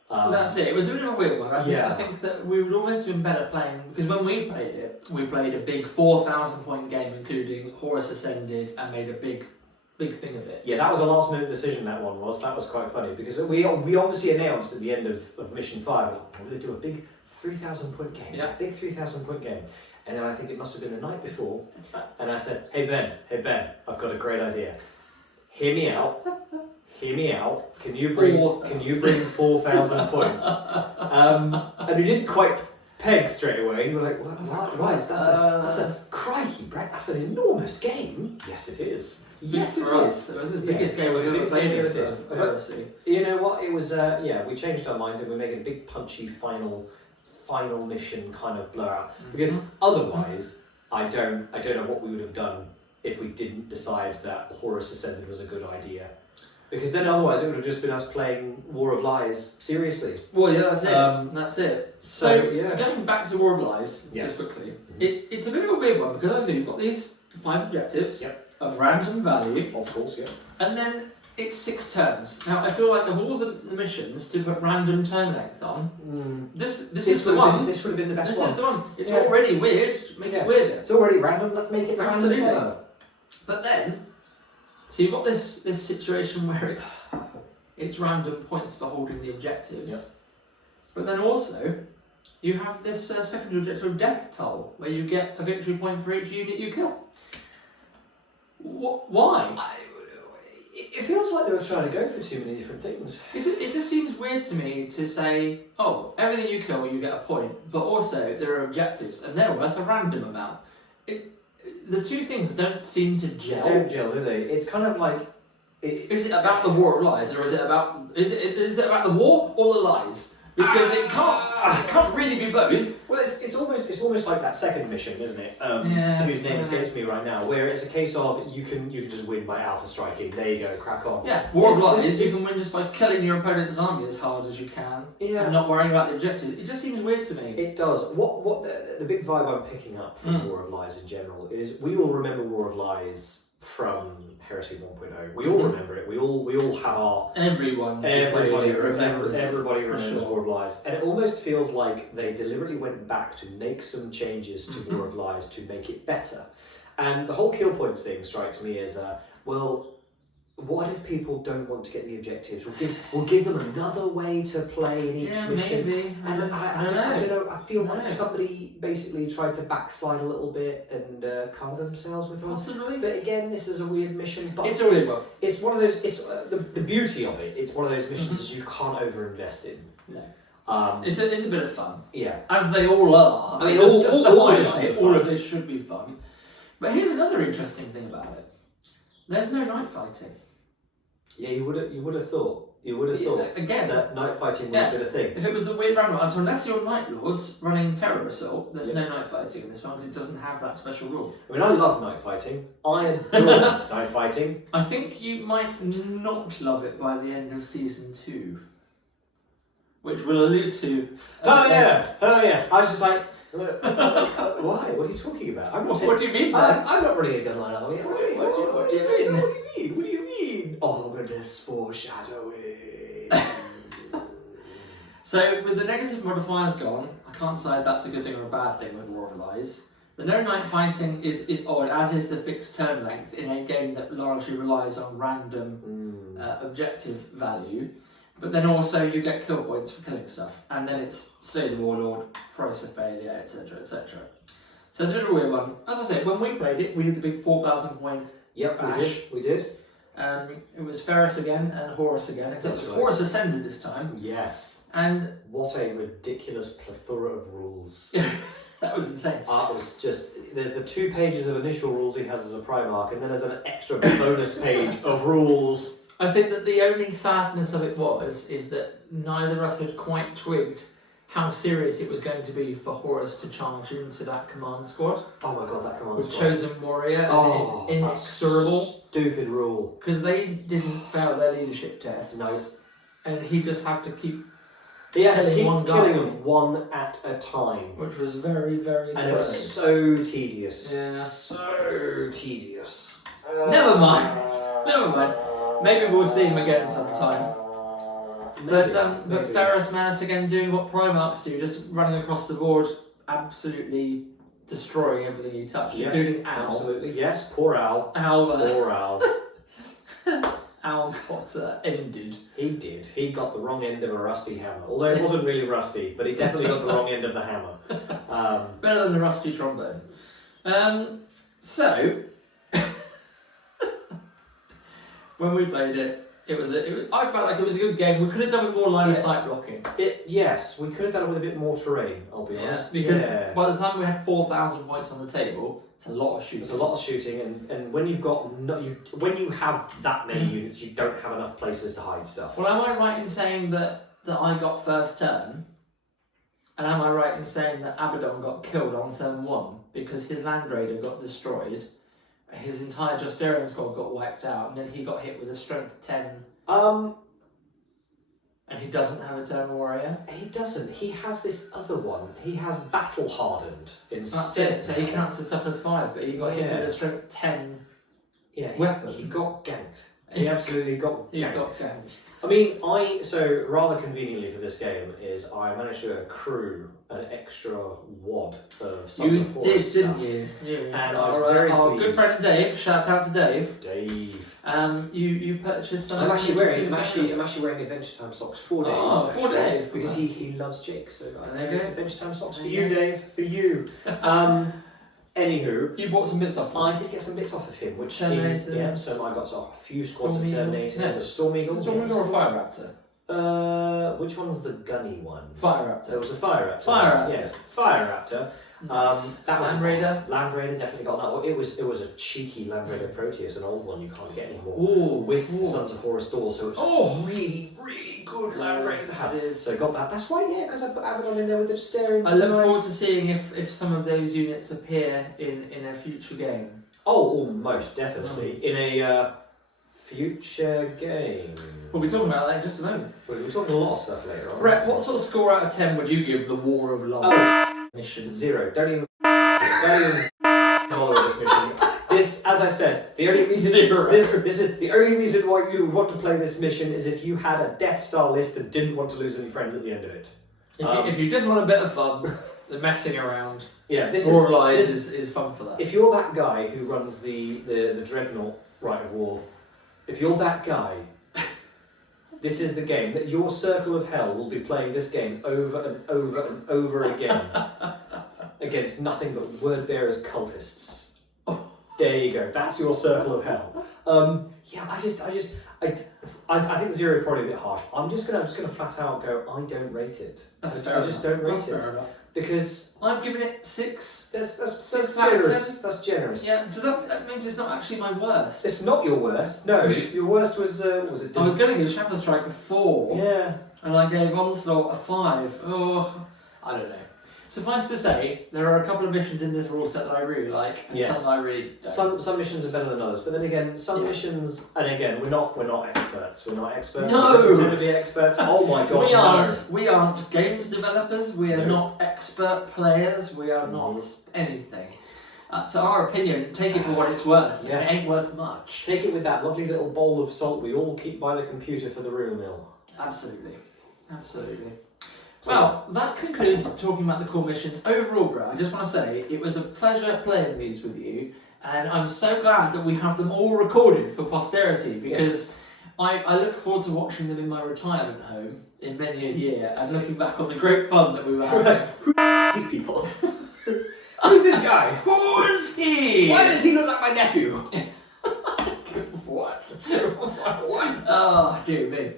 That's it. It was a bit of a weird one. I think that we would almost have been better playing, because when we played it, we played a big 4,000 point game, including Horus Ascended, and made a big thing of it. Yeah, that was a last minute decision. That was quite funny, because we obviously announced at the end of Mission 5, we're going to do a big 3,000 point game. Yeah. Big 3,000 point game. And then I think it must have been the night before, and I said, hey Ben, I've got a great idea. Hear me out. Can you bring 4,000 points? And he didn't quite peg straight away. You were like, what? That's a crikey, Brett, that's an enormous game. Yes, it is. Yes, it for is. us. It was the biggest game we've ever played in for Heresy. You know what? It was. We changed our mind and we're making a big punchy final mission kind of blowout. Because otherwise, I don't know what we would have done if we didn't decide that Horus Ascended was a good idea. Because then otherwise it would have just been us playing War of Lies seriously. Well, yeah, that's it. That's it. So, yeah. Going back to War of Lies, just quickly, it's a bit of a weird one because obviously you've got these 5 objectives of random value. Of course, yeah. And then it's 6 turns. Now, I feel like of all the missions to put random turn length on, this is the one. This would have been the best one. This is the one. It's already weird. Make it weirder. It's already random. Let's make it Absolutely. random. But then, so you've got this situation where it's random points for holding the objectives. But then also, you have this secondary objective of death toll, where you get a victory point for each unit you kill. Why? It feels like they were trying to go for too many different things. It just seems weird to me to say, oh, everything you kill you get a point, but also there are objectives, and they're worth a random amount. The two things don't seem to gel. They don't gel, do they? It's kind of like... Is it about the War of Lies, or is it about about the war or the lies? Because it can't really be both. Well, it's almost like that second mission, isn't it? Whose name escapes me right now. Where it's a case of you can just win by alpha striking. There you go, crack on. Yeah, War of Lies. You can win just by killing your opponent's army as hard as you can, and not worrying about the objective. It just seems weird to me. It does. What the big vibe I'm picking up from War of Lies in general is we all remember War of Lies from Heresy 1.0. We all remember it. We all have our... Everybody remembers War of Lies. And it almost feels like they deliberately went back to make some changes to War of Lies to make it better. And the whole kill points thing strikes me as, what if people don't want to get the objectives? We'll give them another way to play in each mission. Maybe. And I don't know. I feel like somebody basically tried to backslide a little bit and cover themselves with one. Possibly. But again, this is a weird mission. But it's a weird one. It's one of those. It's the beauty of it. It's one of those missions that you can't overinvest in. No. It's a bit of fun. Yeah. As they all are. I mean, all of this should be fun. But here's another interesting thing about it. There's no night fighting. Yeah, you would have thought. You would have thought again that night fighting would have been a thing. If it was the weird random answer, unless you're Night Lords running Terror Assault, there's no night fighting in this one because it doesn't have that special rule. I mean, I love night fighting. I adore night fighting. I think you might not love it by the end of Season 2. Which we'll allude to. Oh yeah. I was just like, why? What are you talking about? What do you mean, man? I'm not running a gunline army. What do you mean? What do you mean? What do you mean? Ominous foreshadowing. So, with the negative modifiers gone, I can't decide that's a good thing or a bad thing with War of Lies. The no night fighting is odd, as is the fixed turn length in a game that largely relies on random objective value. But then also you get kill points for killing stuff, and then it's Slay the Warlord, Price of Failure, etc, etc. So it's a bit of a weird one. As I said, when we played it, we did the big 4,000 point bash. We did. It was Ferris again and Horus again, except Horus Ascended this time. Yes. And what a ridiculous plethora of rules. That was insane. It was just, there's the 2 pages of initial rules he has as a Primarch, and then there's an extra bonus page of rules. I think that the only sadness of it is that neither of us had quite twigged how serious it was going to be for Horus to charge into that command squad. Oh my god, that command with squad. Chosen Warrior and Inexorable. Stupid rule. Because they didn't fail their leadership tests. No. And he just had to keep killing them one at a time. Which was very, very slow. And it was so tedious. Yeah. So tedious. Never mind. Maybe we'll see him again sometime. But Ferris Manus again doing what Primarchs do, just running across the board, absolutely destroying everything he touched, including Owl. Absolutely, yes. Poor Owl. Poor Owl. Owl got ended. He did. He got the wrong end of a rusty hammer. Although it wasn't really rusty, but he definitely got the wrong end of the hammer. Better than the rusty trombone. So, when we played it, I felt like it was a good game. We could have done with more line of sight blocking. Yes, we could have done it with a bit more terrain, I'll be honest. Because by the time we had 4,000 points on the table, it's a lot of shooting. It's a lot of shooting, and when you've got when you have that many units, you don't have enough places to hide stuff. Well, am I right in saying that I got first turn? And am I right in saying that Abaddon got killed on turn 1 because his Land Raider got destroyed? His entire Justarian squad got wiped out, and then he got hit with a strength 10. And he doesn't have a Eternal Warrior? He doesn't. He has this other one. He has Battle Hardened instead. That's it. So he counts as tough as 5, but he got hit with a strength 10 weapon. He got ganked. He absolutely got ganked. He got ganked. I mean, so rather conveniently for this game is I managed to accrue an extra wad of Sons of Horus didn't stuff. you? And I was very our pleased. good friend Dave, shout out to Dave. Dave. You purchased some. I'm actually wearing Adventure Time socks for Dave. Oh, for Dave. Because he loves Jake, so there you go. Adventure Time socks for you, Dave. For you. Anywho, you bought some bits off him. I did get some bits off of him, which Terminators. so I got a few squads of Storm Terminators, Eagle. a Storm Eagle. Storm Eagle or a Fire Raptor? Which one's the gunny one? Fire Raptor. There was a Fire Raptor. Fire Raptor. Yes, Fire Raptor. Nice. That was Land Raider. Land Raider definitely got that one. It was a cheeky Land Raider Proteus, an old one you can't get anymore. With Sons of Horus Door, so it's really, really good Land Raider to have. So got that. That's why, because I put Abaddon in there with the Justarian. I look forward to seeing if some of those units appear in a future game. Oh, most definitely in a future game. We'll be talking about that in just a moment. We're talking a lot of stuff later on. Brett, what sort of score out of 10 would you give the War of Love mission? 0. Don't even bother with this mission. This, as I said, the only reason this is the only reason why you would want to play this mission is if you had a Death Star list and didn't want to lose any friends at the end of it. If you just want a bit of fun, the messing around. This War of Lies is fun for that. If you're that guy who runs the Dreadnought Rite of War, if you're that guy, this is the game that your circle of hell will be playing this game over and over and over again against nothing but word bearers cultists. There you go. That's your circle of hell. I think 0 is probably a bit harsh. I'm just gonna flat out go. I don't rate it. I just don't rate it because I've given it 6. That's 6 out of generous. 10. That's generous. Yeah, so that means it's not actually my worst. It's not your worst. No, your worst was it? I was going to give Shadow Strike a 4. Yeah. And I gave Onslaught a 5. Oh, I don't know. Suffice to say, there are a couple of missions in this rule set that I really like, and some that I really don't. Some missions are better than others, but then again, some missions, and again, we're not experts. We're not experts. No, we're going to be experts. Oh my god, we aren't games developers. We are not expert players. We are not anything. So our opinion, take it for what it's worth. Yeah. It ain't worth much. Take it with that lovely little bowl of salt we all keep by the computer for the real meal. Absolutely. Well, that concludes talking about the core missions. Overall, Brett, I just want to say it was a pleasure playing these with you, and I'm so glad that we have them all recorded for posterity, because I look forward to watching them in my retirement home in many a year and looking back on the great fun that we were having. Who are these people? Who's this guy? Who is he? Why does he look like my nephew? What? Oh, dear me.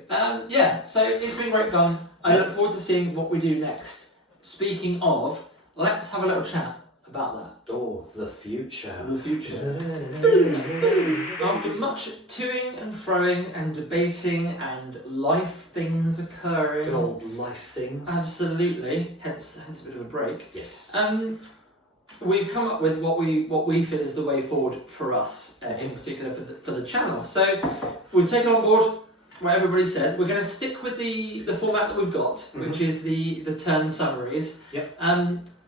So it's been great fun. I look forward to seeing what we do next. Speaking of, let's have a little chat about that. Oh, the future. The future. After much toing and froing and debating and life things occurring. Good old life things. Absolutely. Hence a bit of a break. Yes. We've come up with what we feel is the way forward for us, in particular for the channel. So we've taken on board what everybody said. We're going to stick with the format that we've got, which is the turn summaries. Yep.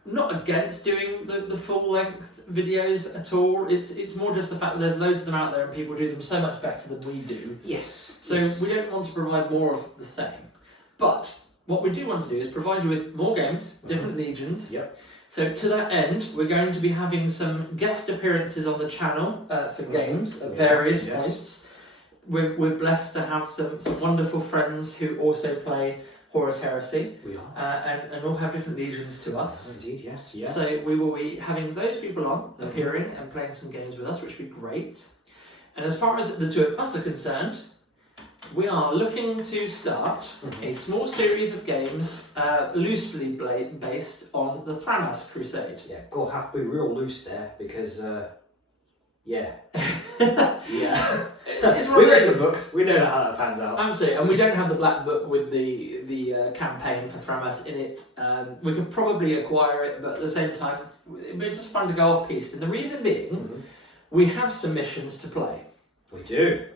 Not against doing the full length videos at all. It's more just the fact that there's loads of them out there and people do them so much better than we do. Yes. So we don't want to provide more of the same. But what we do want to do is provide you with more games, different legions. Yep. So to that end, we're going to be having some guest appearances on the channel for games at various points. We're blessed to have some wonderful friends who also play Horus Heresy. We are. And all have different legions to us. Indeed, yes. So we will be having those people on, appearing and playing some games with us, which would be great. And as far as the two of us are concerned, we are looking to start a small series of games loosely based on the Thramas Crusade. Yeah, gotta have to be real loose there because, yeah. Yeah. It's We read the books, we know how that pans out. Absolutely, and we don't have the black book with the campaign for Thramas in it. We could probably acquire it, but at the same time, it'd be just fun to go off piste. And the reason being, we have some missions to play. We do.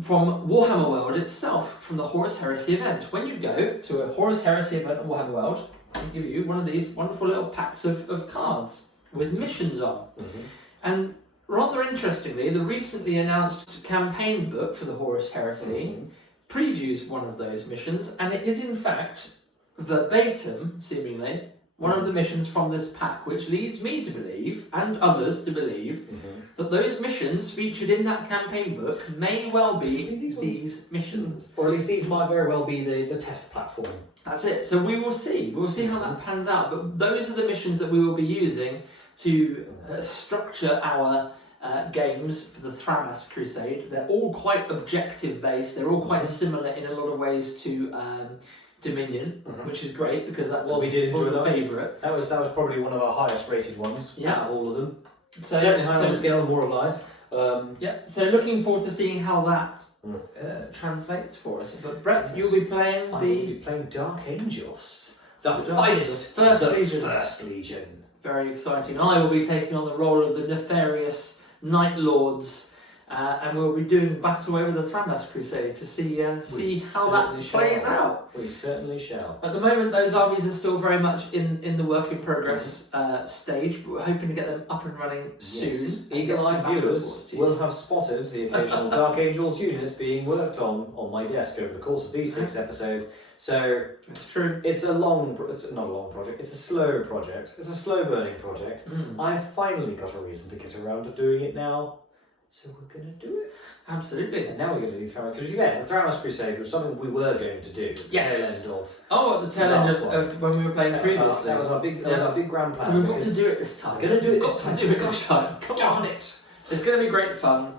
From Warhammer World itself, from the Horus Heresy event. When you go to a Horus Heresy event at Warhammer World, they give you one of these wonderful little packs of cards with missions on. And rather interestingly, the recently announced campaign book for the Horus Heresy previews one of those missions, and it is in fact verbatim, seemingly, one of the missions from this pack, which leads me to believe, and others to believe, that those missions featured in that campaign book may well be these missions. Or at least these might very well be the test platform. That's it. So we will see. We'll see how that pans out. But those are the missions that we will be using to structure our games for the Thramas Crusade. They're all quite objective based. They're all quite similar in a lot of ways to Dominion, which is great because that was the favourite. That was probably one of our highest rated ones out of all of them. So, certainly high on the scale of moralised. So looking forward to seeing how that translates for us. But Brett, you'll be playing I will be playing Dark Angels. The First Legion. Very exciting. I will be taking on the role of the nefarious Night Lords, and we'll be doing battle over the Thramas Crusade to see how that plays out. We certainly shall. At the moment, those armies are still very much in the work in progress stage, but we're hoping to get them up and running soon. Yes. Eagle-eyed viewers will have spotted the occasional Dark Angels unit being worked on my desk over the course of these 6 episodes. So it's true. It's not a long project. It's a slow project. It's a slow burning project. I've finally got a reason to get around to doing it now. So we're going to do it. Absolutely. And now we're going to do Thramas. Because the Thramas Crusade was something we were going to do at the tail end of. Oh, at the tail end of when we were playing previously. That was our big grand plan. So we've got to do it this time. We're going to do it this time. Come on. It's going to be great fun.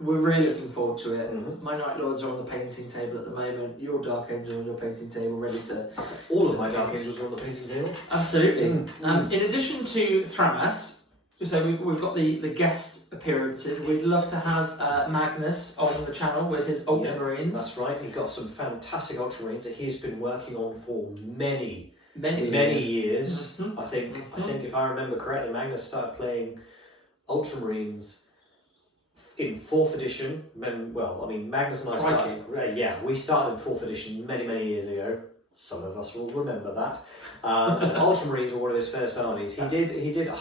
We're really looking forward to it. My Night Lords are on the painting table at the moment. Your Dark Angels are on your painting table, ready to... All of my Dark Angels are on the painting table. Absolutely. In addition to Thramas, so we've got the guest appearances. We'd love to have Magnus on the channel with his Ultramarines. That's right. He's got some fantastic Ultramarines that he's been working on for many years. I think if I remember correctly, Magnus started playing Ultramarines in 4th edition. Magnus and I started. We started in 4th edition many years ago. Some of us will remember that. And Ultramarines were one of his first armies. He did.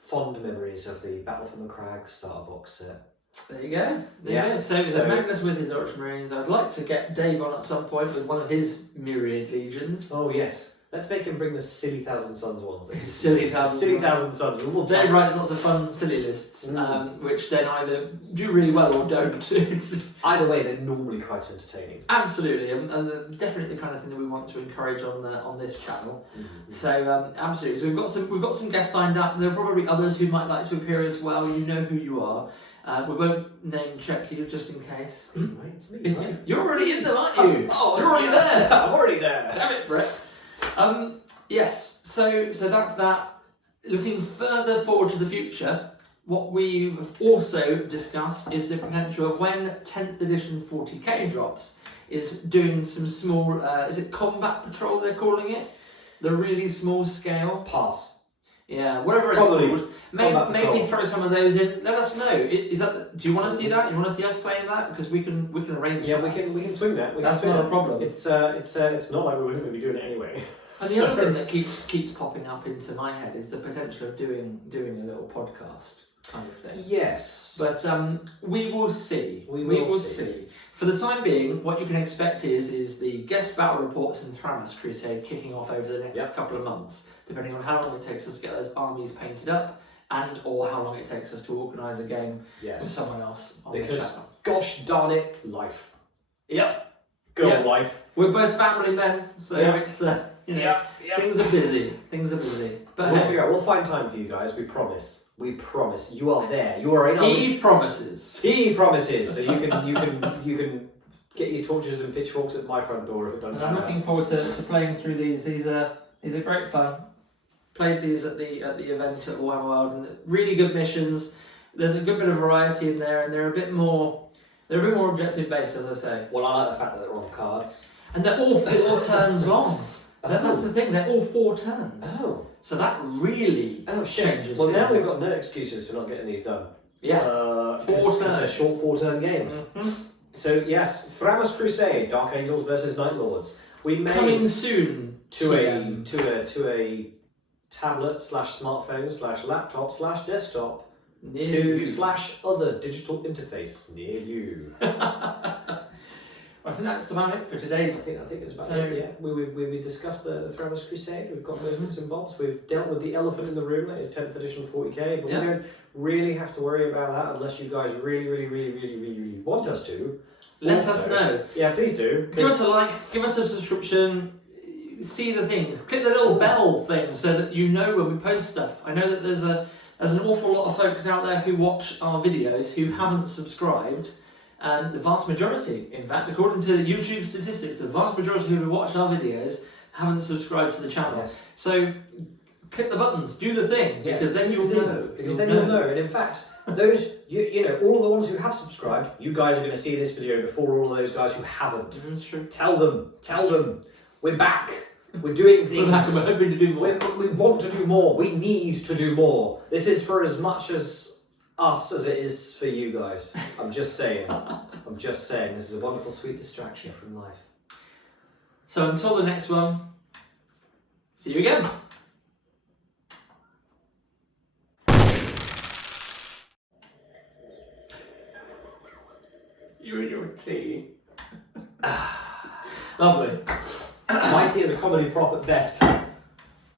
Fond memories of the Battle from the Crag starter box set. There you go. There you go. So Magnus with his Ultramarines. I'd like to get Dave on at some point with one of his myriad legions. Oh yes. Let's make him bring the silly Thousand Suns ones. Silly Thousand Suns. Dave writes lots of fun silly lists, which then either do really well or don't. Either way, they're normally quite entertaining. Absolutely, and definitely the kind of thing that we want to encourage on this channel. So absolutely, so we've got some guests lined up. There are probably others who might like to appear as well. You know who you are. We won't name check you just in case. It's me. Right? You're already in there, aren't you? Oh, you're already there. I'm already there. Damn it, Brett. Yes, so that's that. Looking further forward to the future, what we've also discussed is the potential of when 10th edition 40k drops, is doing some small, is it combat patrol they're calling it? The really small scale? Pass. Yeah, whatever it's called. Maybe throw some of those in. Let us know. Do you want to see that? You want to see us playing that? Because we can arrange. Yeah, that. we can swing that. That's not a problem. It's not like we're going to be doing it anyway. And the other thing that keeps popping up into my head is the potential of doing a little podcast kind of thing. Yes. But we will see. We will see. For the time being, what you can expect is the guest battle reports in Thramas Crusade kicking off over the next couple of months, depending on how long it takes us to get those armies painted up, and or how long it takes us to organise a game with someone else on the channel. Gosh darn it, life. Yep. Life. We're both family men, so it's things are busy. But we'll find time for you guys. We promise. We promise. You are there. You are in. He promises. He promises. So you can get your torches and pitchforks at my front door if it doesn't And I'm matter. looking forward to playing through these. These are great fun. Played these at the event at Warhammer World, and really good missions. There's a good bit of variety in there, and they're a bit more objective based, as I say. Well, I like the fact that they're on cards. And they're all 4 turns long. That's the thing, they're all 4 turns. Oh. So that really changes Well, things. now we've got no excuses for not getting these done. Yeah. 4 turns. They're short 4-turn games. Mm-hmm. So, yes, Thramas Crusade, Dark Angels versus Night Lords. We may Coming soon to a tablet / smartphone / laptop / desktop near to you. / other digital interface near you. I think that's about it for today. I think it's about So- it. Yeah, we discussed the Thramas Crusade. We've got those bits and bobs. We've dealt with the elephant in the room. That is 10th edition 40k, but Yeah. we don't really have to worry about that unless you guys really want us to. Let Also- us know. Yeah, please do. Give us a like, give us a subscription, see the things, click the little bell thing so that you know when we post stuff. I know that there's an awful lot of folks out there who watch our videos who haven't subscribed. The vast majority, in fact, according to YouTube statistics, the vast majority who watch our videos haven't subscribed to the channel. Yes. So click the buttons, do the thing, Yeah, because then you'll know. Because then you'll know. And in fact, those you know, all of the ones who have subscribed, you guys are going to see this video before all of those guys who haven't. That's true. Tell them, we're back. We're doing things. We're back, we're hoping to do more. We want to do more. We need to do more. This is for as much as us as it is for you guys. I'm just saying. This is a wonderful, sweet distraction from life. So until the next one, see you again. You and your tea. Lovely. My tea is a comedy prop at best.